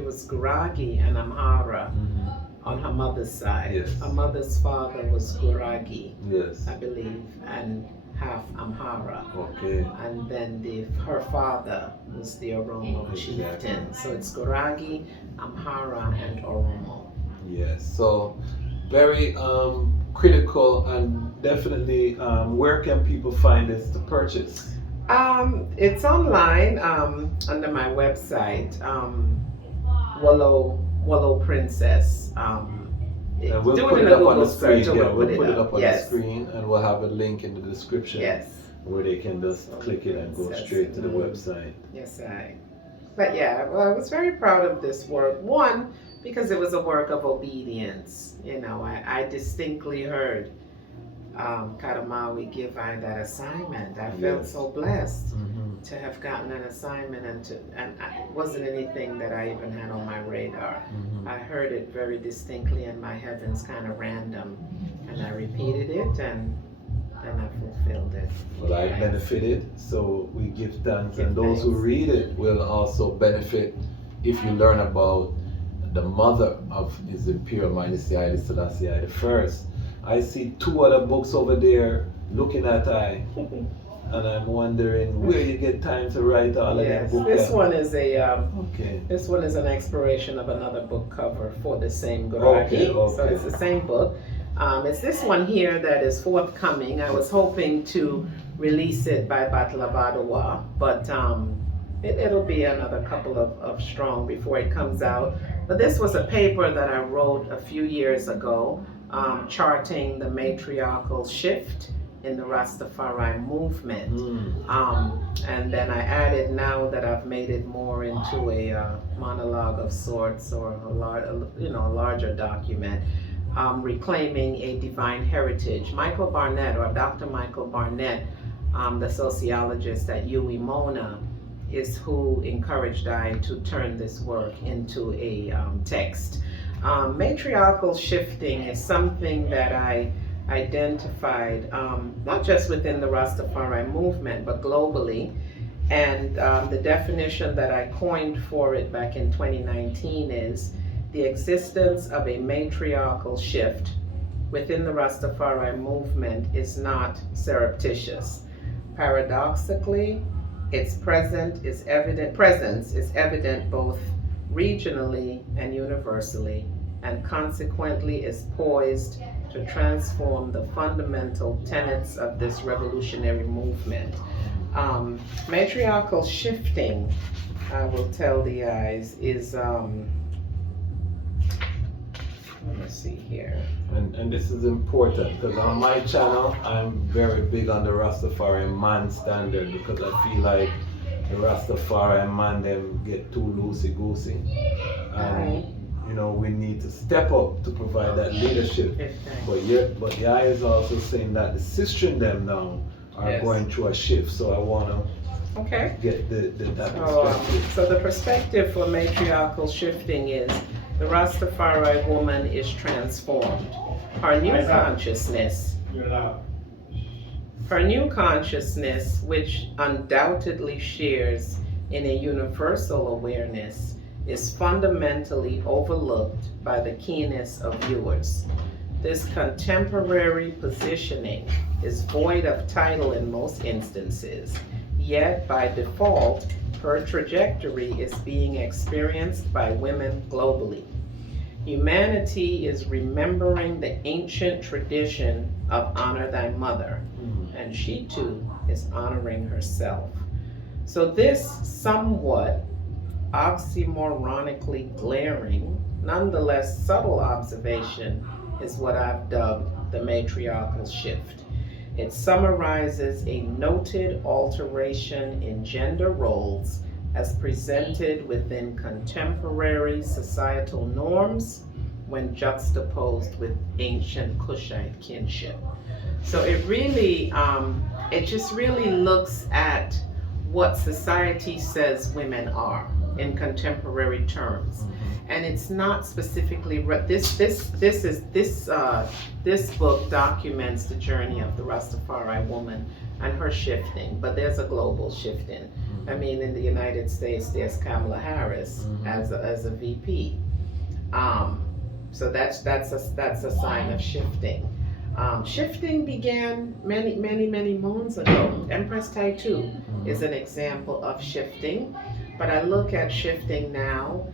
was Guragi and Amhara on her mother's side. Yes. Her mother's father was Guragi, Yes. I believe, and half Amhara. Okay. And then her father was the Oromo chieftain. So it's Guragi, Amhara, and Oromo. Yes. So very critical, and definitely where can people find this to purchase? It's online under my website, Wallo Princess. And we'll do put it it in a up on the Google screen. search, Yeah, or we'll put it up on the Yes. screen, and we'll have a link in the description. Yes. Where they can just click it and go straight to the website. Yes, But yeah, well, I was very proud of this work. One, because it was a work of obedience. I distinctly heard Kadamawi give I that assignment. I felt so blessed to have gotten an assignment, and it wasn't anything that I even had on my radar. I heard it very distinctly in my heavens, kind of random, and I repeated it, and I fulfilled it. Well, I benefited, so we give thanks, and those who read it will also benefit if you learn about the mother of His Imperial Majesty Haile Selassie I the First. I see two other books over there looking at and I'm wondering where you get time to write all of them books. This one is This one is an exploration of another book cover for the same Guragi. So it's the same book. It's this one here that is forthcoming. I was hoping to release it by Battle of Ottawa, but it'll be another couple of strong before it comes out. But this was a paper that I wrote a few years ago, charting the matriarchal shift in the Rastafari movement. And then I added, now that I've made it more into a monologue of sorts, or a larger document, reclaiming a divine heritage. Michael Barnett, or Dr. Michael Barnett, the sociologist at UWI-Mona, is who encouraged I to turn this work into a text. Matriarchal shifting is something that I identified not just within the Rastafari movement, but globally. And the definition that I coined for it back in 2019 is the existence of a matriarchal shift within the Rastafari movement is not surreptitious. Paradoxically, its presence is evident both regionally and universally, and consequently is poised to transform the fundamental tenets of this revolutionary movement. Matriarchal shifting, I will tell the eyes, is let me see here. And this is important, because on my channel, I'm very big on the Rastafari man standard, because I feel like the Rastafari man, them get too loosey-goosey. And, we need to step up to provide that leadership. But the eye is also saying that the sistren them now are going through a shift. So I want to get that perspective. So the perspective for matriarchal shifting is the Rastafari woman is transformed. Her new consciousness Her new consciousness, which undoubtedly shares in a universal awareness, is fundamentally overlooked by the keenest of viewers. This contemporary positioning is void of title in most instances, yet by default, her trajectory is being experienced by women globally. Humanity is remembering the ancient tradition of honor thy mother, and she too is honoring herself. So, this somewhat oxymoronically glaring, nonetheless subtle observation is what I've dubbed the matriarchal shift. It summarizes a noted alteration in gender roles as presented within contemporary societal norms when juxtaposed with ancient Kushite kinship. So it just really looks at what society says women are in contemporary terms, and it's not specifically this book documents the journey of the Rastafari woman and her shifting, but there's a global shifting. I mean, in the United States, there's Kamala Harris as a VP. So that's a sign of shifting. Shifting began many moons ago. Empress Taitu is an example of shifting, but I look at shifting now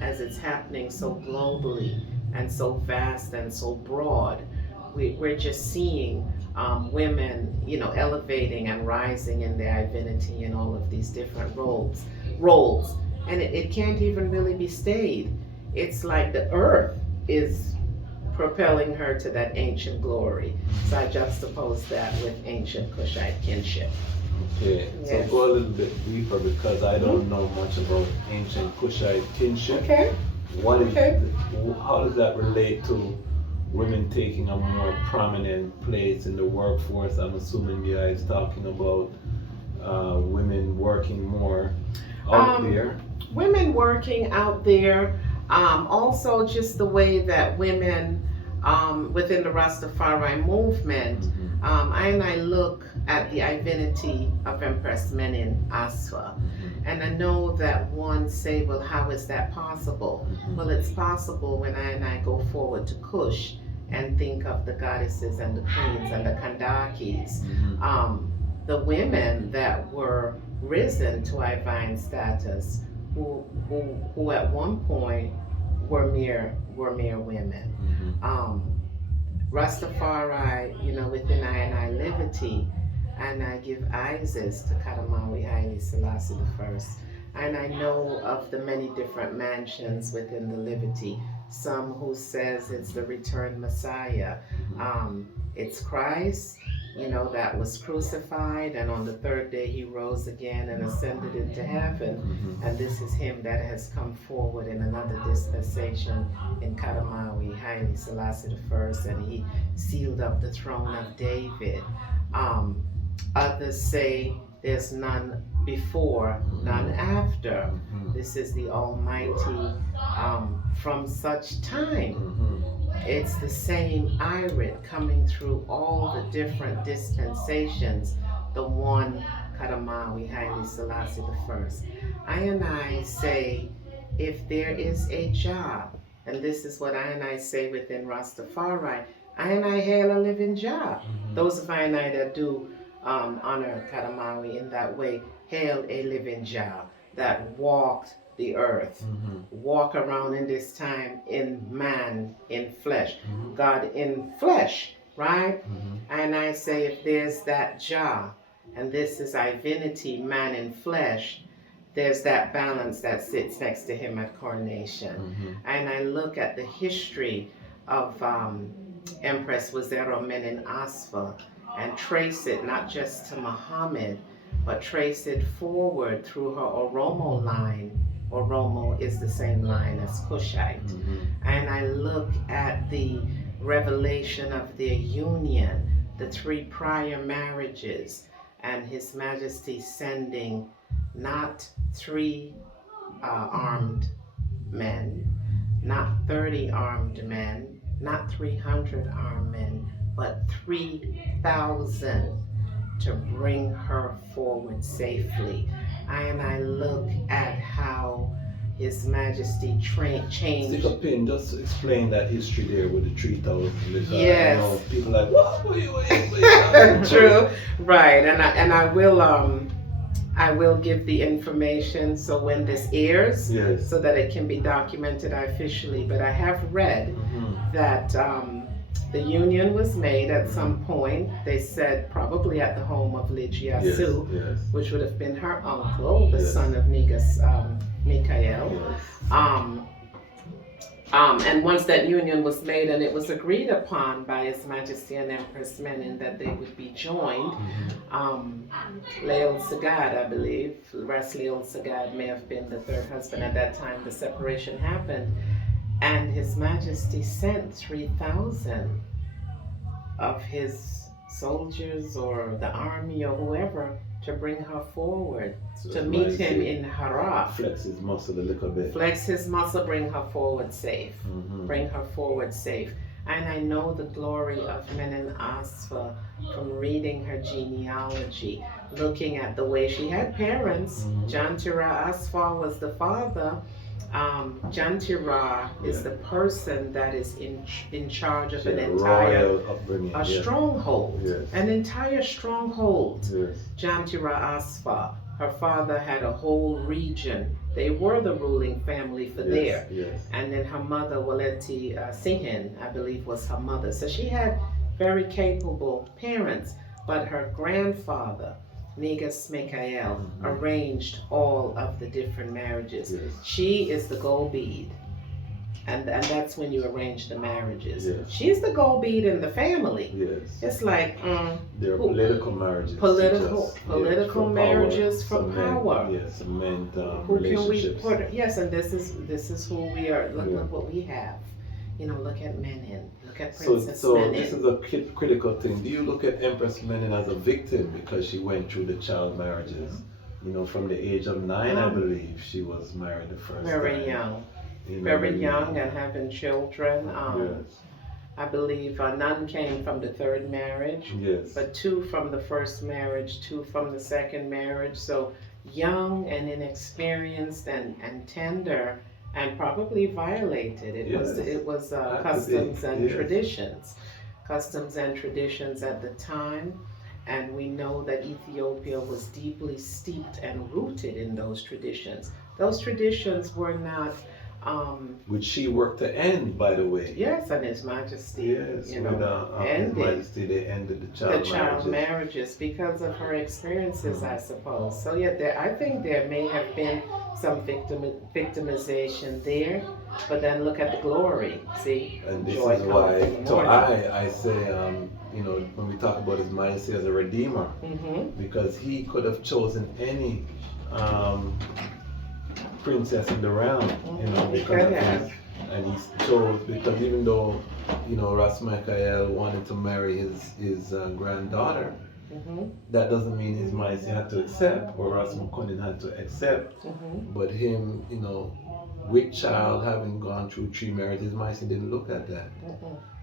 as it's happening so globally and so vast and so broad. We're just seeing women, elevating and rising in their divinity in all of these different roles, and it can't even really be stayed. It's like the earth is propelling her to that ancient glory. So I juxtapose that with ancient Kushite kinship. Okay, Yes. so go a little bit deeper because I don't know much about ancient Kushite kinship. Okay. How does that relate to women taking a more prominent place in the workforce? I'm assuming you guys talking about women working more out there. Women working out there. Also, just the way that women within the Rastafari movement, I look at the divinity of Empress Menen Aswa, and I know that one say, well, how is that possible? Well, it's possible when I go forward to Kush and think of the goddesses and the queens and the Kandakis, the women that were risen to divine status, who at one point were mere women. Rastafari, within I liberty, and I give Isis to Kadamawi Haile Selassie I. And I know of the many different mansions within the liberty. Some who says it's the returned Messiah. It's Christ, that was crucified, and on the third day he rose again and ascended into heaven. And this is him that has come forward in another dispensation in Kadamawi Haile Selassie I, and he sealed up the throne of David. Others say there's none before, none after. This is the Almighty from such time. It's the same Irit coming through all the different dispensations, the one Kadamawi Haile Selassie I say, if there is a job, and this is what I say within Rastafari, I hail a living job. Those of I that do honor Kadamawi in that way, hail a living job that walked the earth, walk around in this time in man, in flesh, God in flesh, right? And I say, if there's that Jah, and this is divinity, man in flesh, there's that balance that sits next to him at coronation. And I look at the history of Empress Menen Aswa and trace it not just to Muhammad, but trace it forward through her Oromo line. Oromo is the same line as Kushite. And I look at the revelation of their union, the 3 prior marriages, and His Majesty sending not 3 armed men, not 30 armed men, not 300 armed men, but 3,000. to bring her forward safely. And I look at how His Majesty changed. Stick a pin, just explain that history there with the 3,000 liters. Yes. I know people like, what were you True, right. And I will give the information so when this airs, yes, so that it can be documented officially. But I have read that the union was made at some point. They said probably at the home of Lijiasu, yes, which would have been her uncle, the yes, son of Mikael. yes. And once that union was made and it was agreed upon by His Majesty and Empress Menen that they would be joined, Leon Sagad, I believe, Ras Leon Sagad may have been the third husband at that time the separation happened, and His Majesty sent 3,000 of his soldiers or the army or whoever to bring her forward, So to meet him in Haraf. Flex his muscle a little bit. Flex his muscle, bring her forward safe. Bring her forward safe. And I know the glory of Menen Asfa from reading her genealogy, looking at the way she had parents. Jantira Asfa was the father. Jantira is the person that is in charge of an entire upbringing, stronghold, an entire stronghold. Yes. Jantira Asfa, her father had a whole region. They were the ruling family for there. Yes. And then her mother, Wolete Singen, I believe was her mother. So she had very capable parents, but her grandfather, Negus Mikael, arranged all of the different marriages. Yes. She is the gold bead, and that's when you arrange the marriages. Yes. She's the gold bead in the family. Yes. It's like they're political marriages. Political marriages for power. Yes, cement Who relationships. can we put? Yes, and this is who we are. Look what we have. You know, look at Menen. Look at Princess So Menen. this is a critical thing. Do you look at Empress Menen as a victim because she went through the child marriages? You know, from the age of 9, I believe, she was married the first time. Very young. Very young and having children. I believe none came from the third marriage, but 2 from the first marriage, 2 from the second marriage. So young and inexperienced and tender, and probably violated. It was customs and traditions. Customs and traditions at the time. And we know that Ethiopia was deeply steeped and rooted in those traditions. Those traditions were not which she worked to end, by the way. Yes, and His Majesty, ended. His Majesty, they ended the child marriages because of her experiences, I suppose. So yeah, I think there may have been some victimization there, but then look at the glory. See, and this joy is why. So morning. I say, you know, when we talk about His Majesty as a redeemer, because he could have chosen any princess in the realm, you know, because and he chose, because even though, you know, Ras Mikael wanted to marry his granddaughter, that doesn't mean His Majesty had to accept, or Ras Mukonin had to accept, but him, you know, with child having gone through 3 marriages, His Majesty didn't look at that,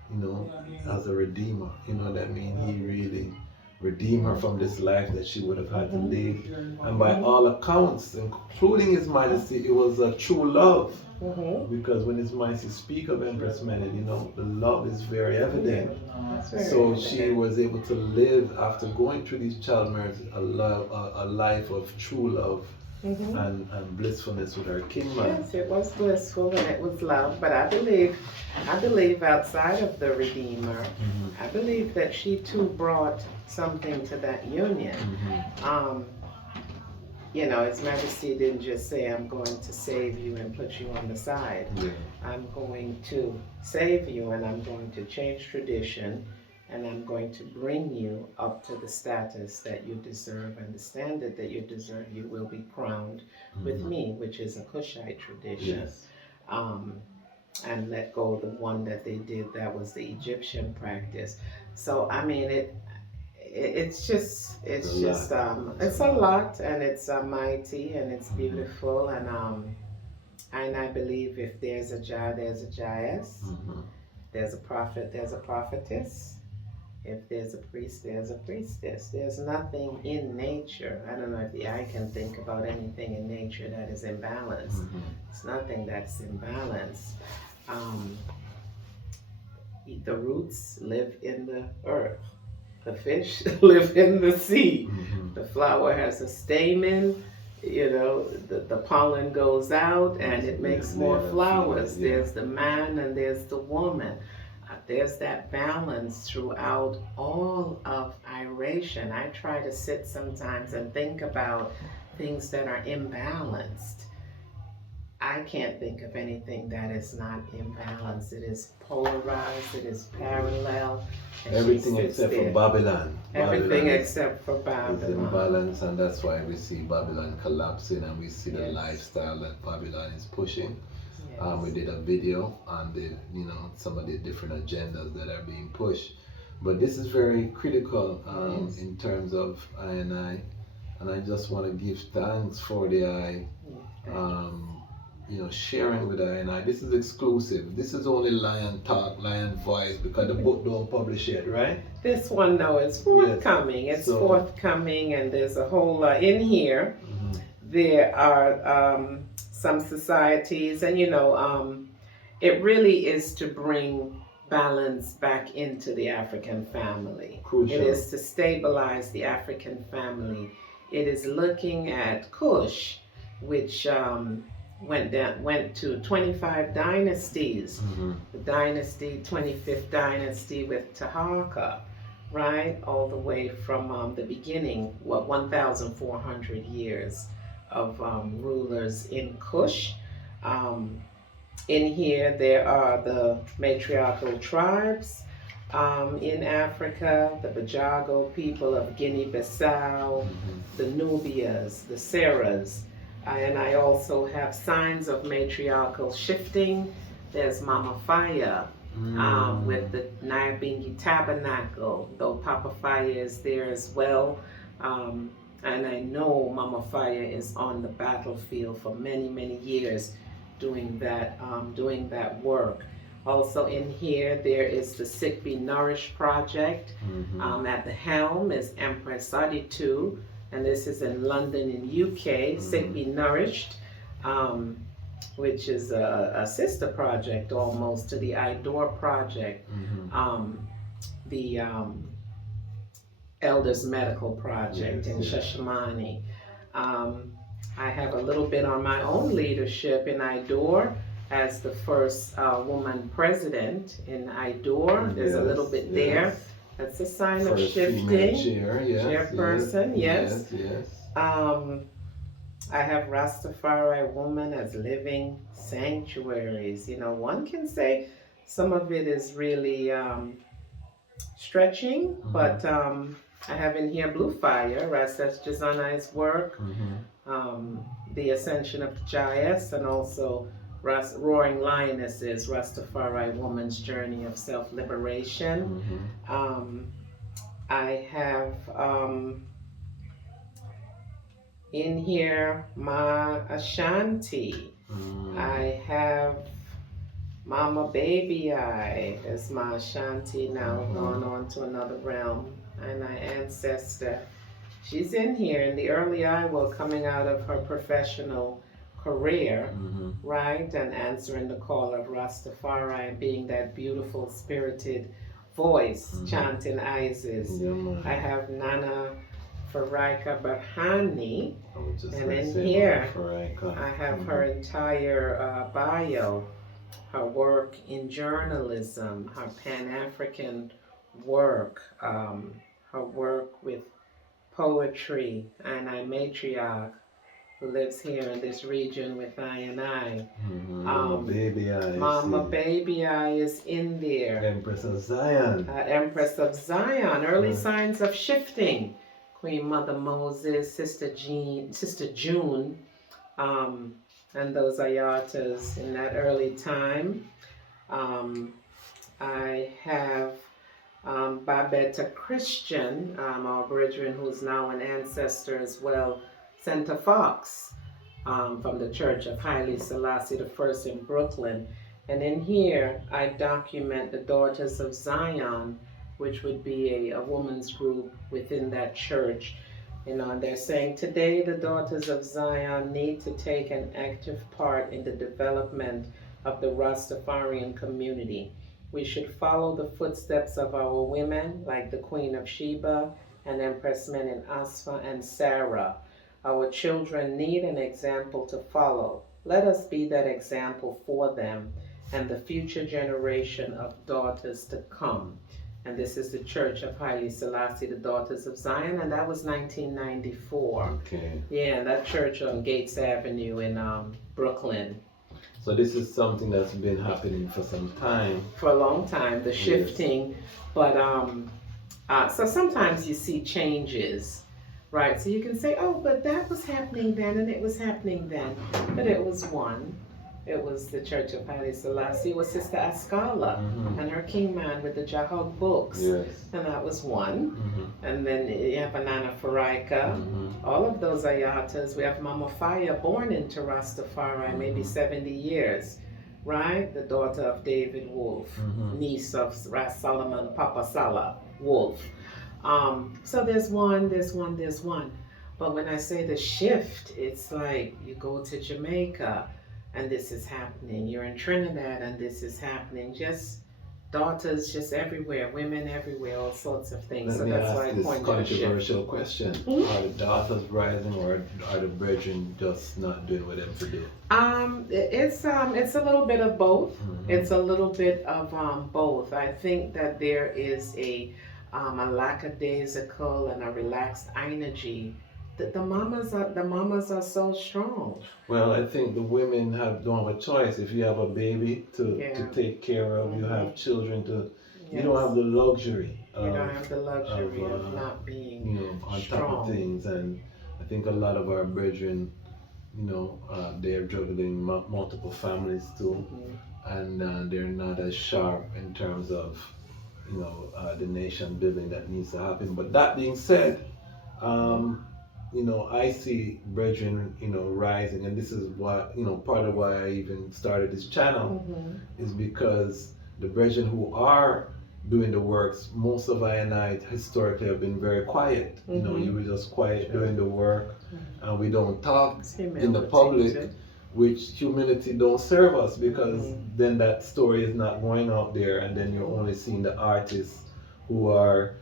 you know, as a redeemer, you know what I mean? He really redeem her from this life that she would have had to live. And by all accounts, including His Majesty, it was a true love. Because when His Majesty speak of Empress Menen, you know, the love is very evident. So she was able to live, after going through these child marriages, a life of true love and blissfulness with her kingman. Yes, it was blissful and it was love, but I believe outside of the Redeemer, I believe that she too brought something to that union. You know, His Majesty didn't just say, I'm going to save you and put you on the side. I'm going to save you and I'm going to change tradition and I'm going to bring you up to the status that you deserve and the standard that you deserve. You will be crowned with me, which is a Kushite tradition. And let go of the one that they did, that was the Egyptian practice. So I mean, it's a lot, and it's mighty and it's beautiful, and I believe if there's a Jah, there's a Jahess, there's a prophet, there's a prophetess, If there's a priest, there's a priestess. There's nothing in nature. I don't know if the eye can think about anything in nature that is imbalanced. It's nothing that's imbalanced. Um, the roots live in the earth. The fish live in the sea. The flower has a stamen. The pollen goes out and it makes more flowers. There's the man and there's the woman. There's that balance throughout all of iration. I try to sit sometimes and think about things that are imbalanced. I can't think of anything that is not imbalanced. It is polarized, it is parallel. Everything except for Babylon. Everything except for Babylon. Is imbalance, and that's why we see Babylon collapsing, and we see the lifestyle that Babylon is pushing. We did a video on some of the different agendas that are being pushed, but this is very critical in terms of I, and I just want to give thanks for the sharing with I. This is exclusive. This is only Lion Talk, Lion Voice, because the book don't publish it, right? This one, no, it's forthcoming. It's forthcoming, and there's a whole lot in here. There are some societies, and it really is to bring balance back into the African family. Crucial. It is to stabilize the African family. It is looking at Kush, which went to 25 dynasties. The dynasty, 25th dynasty with Taharqa, right? All the way from the beginning, 1,400 years of rulers in Kush. In here, there are the matriarchal tribes in Africa, the Bajago people of Guinea-Bissau, the Nubias, the Seras. And I also have signs of matriarchal shifting. There's Mama Faya with the Naya Bingi tabernacle, though Papa Faya is there as well. And I know Mama Faya is on the battlefield for many, many years doing that work. Also in here, there is the Sick Be Nourished project. At the helm is Empress Aditu, and this is in London in UK. Sick Be Nourished, which is a sister project almost to the IDOR project. The Elders Medical Project in Shashamani. I have a little bit on my own leadership in IDOR as the first woman president in IDOR. There's a little bit there. That's a sign of shifting. Chairperson, yes. I have Rastafari woman as living sanctuaries. One can say some of it is really stretching, but I have in here Blue Fire, Rasta's Jazanai's work, the Ascension of the Jayas, and also Roaring Lionesses, Rastafari Woman's Journey of Self-Liberation. I have in here Ma Ashanti. I have Mama Baby I is Ma Ashanti, now gone on to another realm. And my ancestor, she's in here in the early Iowa, coming out of her professional career, right, and answering the call of Rastafari and being that beautiful spirited voice, chanting Isis. I have Nana Farika Barhani, and in here I have her entire bio, her work in journalism, her Pan-African work, her work with poetry, and I matriarch who lives here in this region with I. Mama Baby I is in there. Empress of Zion. Empress of Zion. Early signs of shifting. Queen Mother Moses, Sister June, and those Ayatas in that early time. I have Babetta Christian, our brethren who's now an ancestor as well, Santa Fox, from the Church of Haile Selassie I in Brooklyn. And in here, I document the Daughters of Zion which would be a woman's group within that church. And they're saying today the daughters of Zion need to take an active part in the development of the Rastafarian community. We should follow the footsteps of our women, like the Queen of Sheba and Empress Menen Asfa and Sarah. Our children need an example to follow. Let us be that example for them and the future generation of daughters to come. And this is the Church of Haile Selassie, the Daughters of Zion, and that was 1994. Okay. Yeah, that church on Gates Avenue in Brooklyn. So this is something that's been happening for some time. For a long time, the shifting, but so sometimes you see changes, right? So you can say, oh, but that was happening then, and it was happening then, but it was one. It was the Church of Haile Selassie. It was Sister Ascala and her King Man with the Jahog books. Yes. And that was one. And then you have Anana Faraika. All of those Ayatas. We have Mama Faya born into Rastafari, maybe 70 years, right? The daughter of David Wolf, niece of Ras Solomon, Papa Salah Wolf. So there's one. But when I say the shift, it's like you go to Jamaica, and this is happening. You're in Trinidad and this is happening. Just daughters just everywhere, women everywhere, all sorts of things. Let me that's ask why I this point to the shift. controversial question. Are the daughters rising, or are the brethren just not doing what them to do? It's a little bit of both. It's a little bit of both. I think that there is a lackadaisical and a relaxed energy. The mamas are so strong. Well, I think the women don't have a choice. If you have a baby to take care of, you have children to. You don't have the luxury. You don't have the luxury of not being on strong. top of things. And I think a lot of our brethren, they're juggling multiple families too, and they're not as sharp in terms of the nation building that needs to happen. But that being said, I see brethren, rising, and this is what, part of why I even started this channel is because the brethren who are doing the works, most of I historically have been very quiet. You were just quiet doing the work, and we don't talk in the public, which humility don't serve us, because then that story is not going out there, and then you're only seeing the artists who are,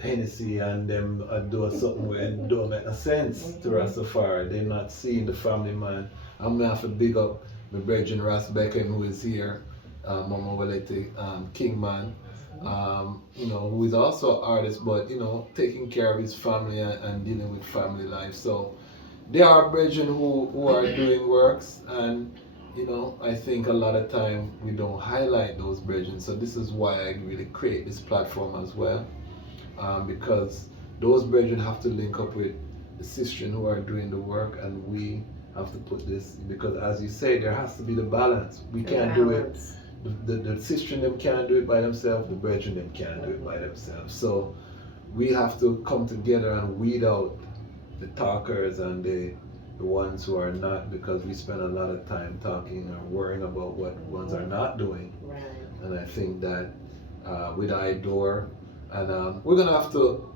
Hennessy and them do something where it don't make no sense to Rastafari. They're not seeing the family man. I'm gonna have to big up my brethren Ras Becken, who is here, Mama Wolete Kingman, who is also an artist, but taking care of his family and dealing with family life. So there are brethren who are doing works, and I think a lot of time we don't highlight those brethren. So this is why I really create this platform as well. Because those brethren have to link up with the sistren who are doing the work, and we have to put this, because as you say, there has to be the balance. We can't do it. The sistren them can't do it by themselves, the brethren them can't do it by themselves. So we have to come together and weed out the talkers and the ones who are not, because we spend a lot of time talking or worrying about what ones are not doing. Right. And I think that with IDOR, and we're gonna have to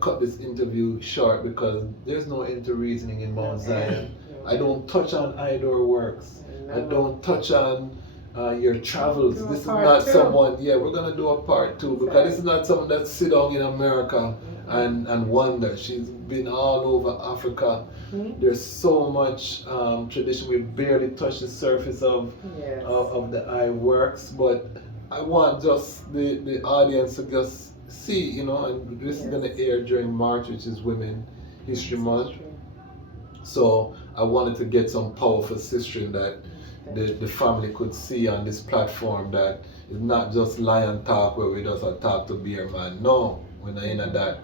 cut this interview short because there's no inter-reasoning in Mount Zion. I don't touch on IDOR works. I don't touch on your travels. This is not someone, we're gonna do a part 2, because this is not someone that sit down in America and wonder. She's been all over Africa. There's so much tradition. We barely touch the surface of the I works, but I want just the audience to just see, and this is gonna air during March, which is Women History Month. So I wanted to get some powerful sistren that the family could see on this platform, that it's not just lion talk where we just talk to beer man. No, we're not in that.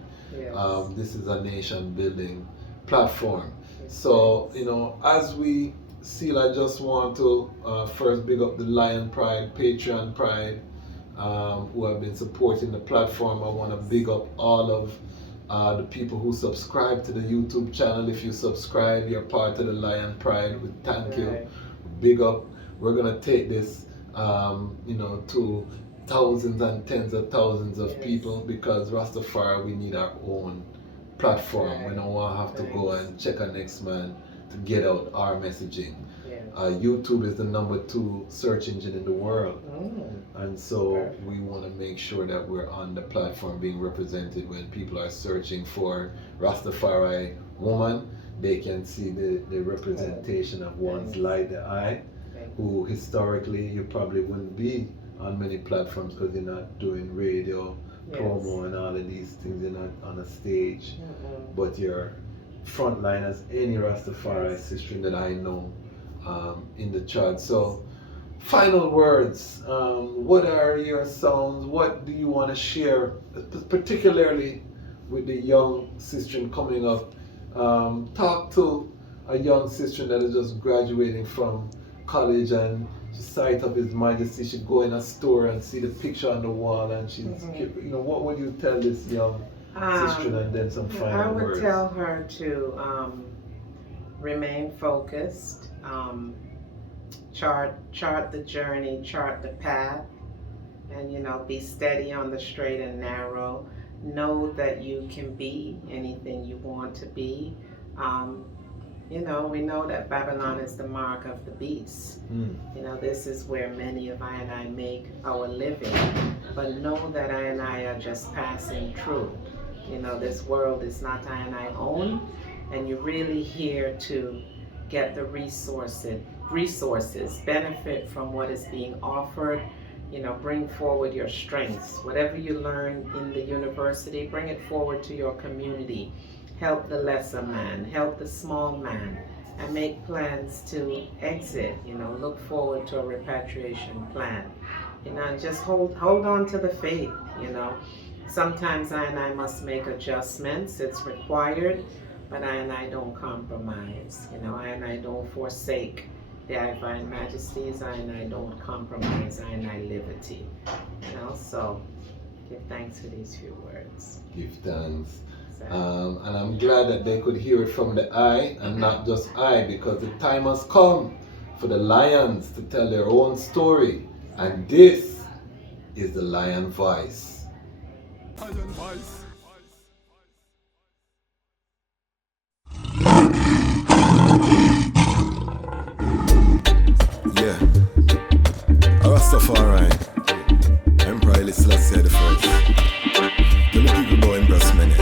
This is a nation building platform. So, as we seal, I just want to first big up the Lion Pride, Patreon Pride, who have been supporting the platform. I want to big up all of the people who subscribe to the YouTube channel. If you subscribe, you're part of the Lion Pride. Thank you. Big up. We're going to take this, to thousands and tens of thousands of people, because Rastafari, we need our own platform. We don't want to have to go and check our next man to get out our messaging. YouTube is the #2 search engine in the world, and so we want to make sure that we're on the platform being represented. When people are searching for Rastafari woman, they can see the representation of one's light, the I, who historically you probably wouldn't be on many platforms because you're not doing radio, promo and all of these things. You're not on a stage, but you're frontline as any Rastafari sistren that I know in the chart. So final words, what are your sounds? What do you want to share, particularly with the young sistren coming up? Talk to a young sister that is just graduating from college and she sight up His Majesty. She go in a store and see the picture on the wall and she's, you know, what would you tell this young sister? And then some final words. I would tell her to remain focused, chart the journey, chart the path, and, you know, be steady on the straight and narrow. Know that you can be anything you want to be. You know, we know that Babylon is the mark of the beast. You know, this is where many of I and I make our living. But know that I and I are just passing through. You know, this world is not I and I own, and you're really here to get the resources, benefit from what is being offered. You know, bring forward your strengths. Whatever you learn in the university, bring it forward to your community. Help the lesser man, help the small man, and make plans to exit. You know, look forward to a repatriation plan. You know, and just hold on to the faith. You know, sometimes I and I must make adjustments. It's required, but I and I don't compromise. You know, I and I don't forsake the Divine Majesties. I and I don't compromise. I and I liberty. You know, so give thanks for these few words. Give thanks. And I'm glad that they could hear it from the I and not just I, because the time has come for the lions to tell their own story. And this is the Lion Voice. Lion Voice. Yeah. Rastafari. Empress Menen. Tell the people about Empress Menen.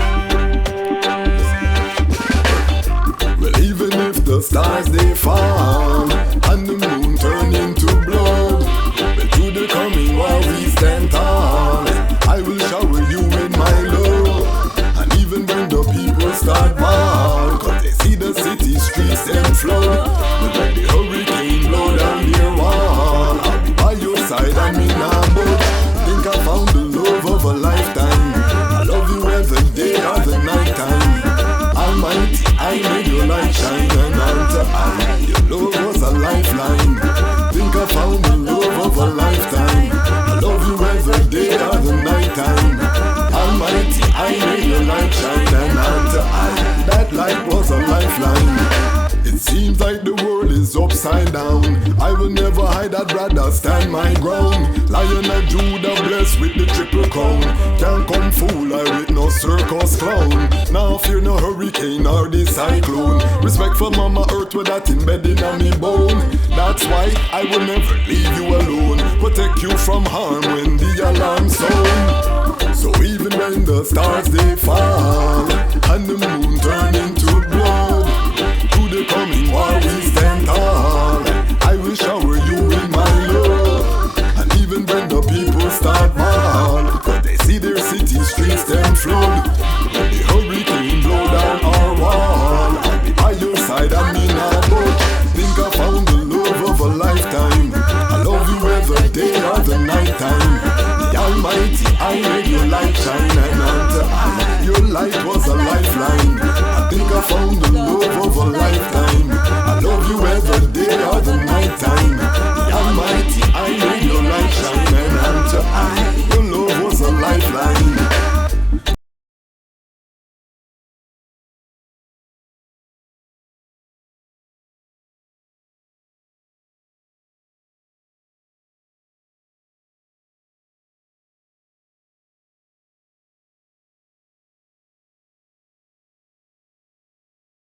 Well, even if the stars they fall and the moon turn into blood, well, through the coming war we stand tall. I will shower you with my love. And even when the people start ball, cause they see the city streets them flood. But when the hurricane blow down their wall, I'll be by your side and me nah budge. Think I found the love of a lifetime. I love you every day or the night time. Almighty, I made your light shine, and unto I, your love was a lifeline. Think I found the love of a lifetime. I love you every day or the night time. Almighty, I made your light shine, and unto I, that light was a lifeline. It seems like the world is upside down. I will never hide, I'd rather stand my ground. Lion of Judah blessed with the triple crown. Can't come fool I with no circus clown. Now fear no hurricane or the cyclone. Respect for Mama Earth with that embedded on me bone. That's why I will never leave you alone. Protect you from harm when the alarm sound. So even when the stars they fall and the moon turn into blood, the coming war we stand tall. I will shower you with my love. And even when the people start ball, cause they see their city streets them flood. When the hurricane blow down our wall, I'll be by your side and me not budge. Think I found the love of a lifetime. I love you every day or the night time. The Almighty, I made your light shine, and unto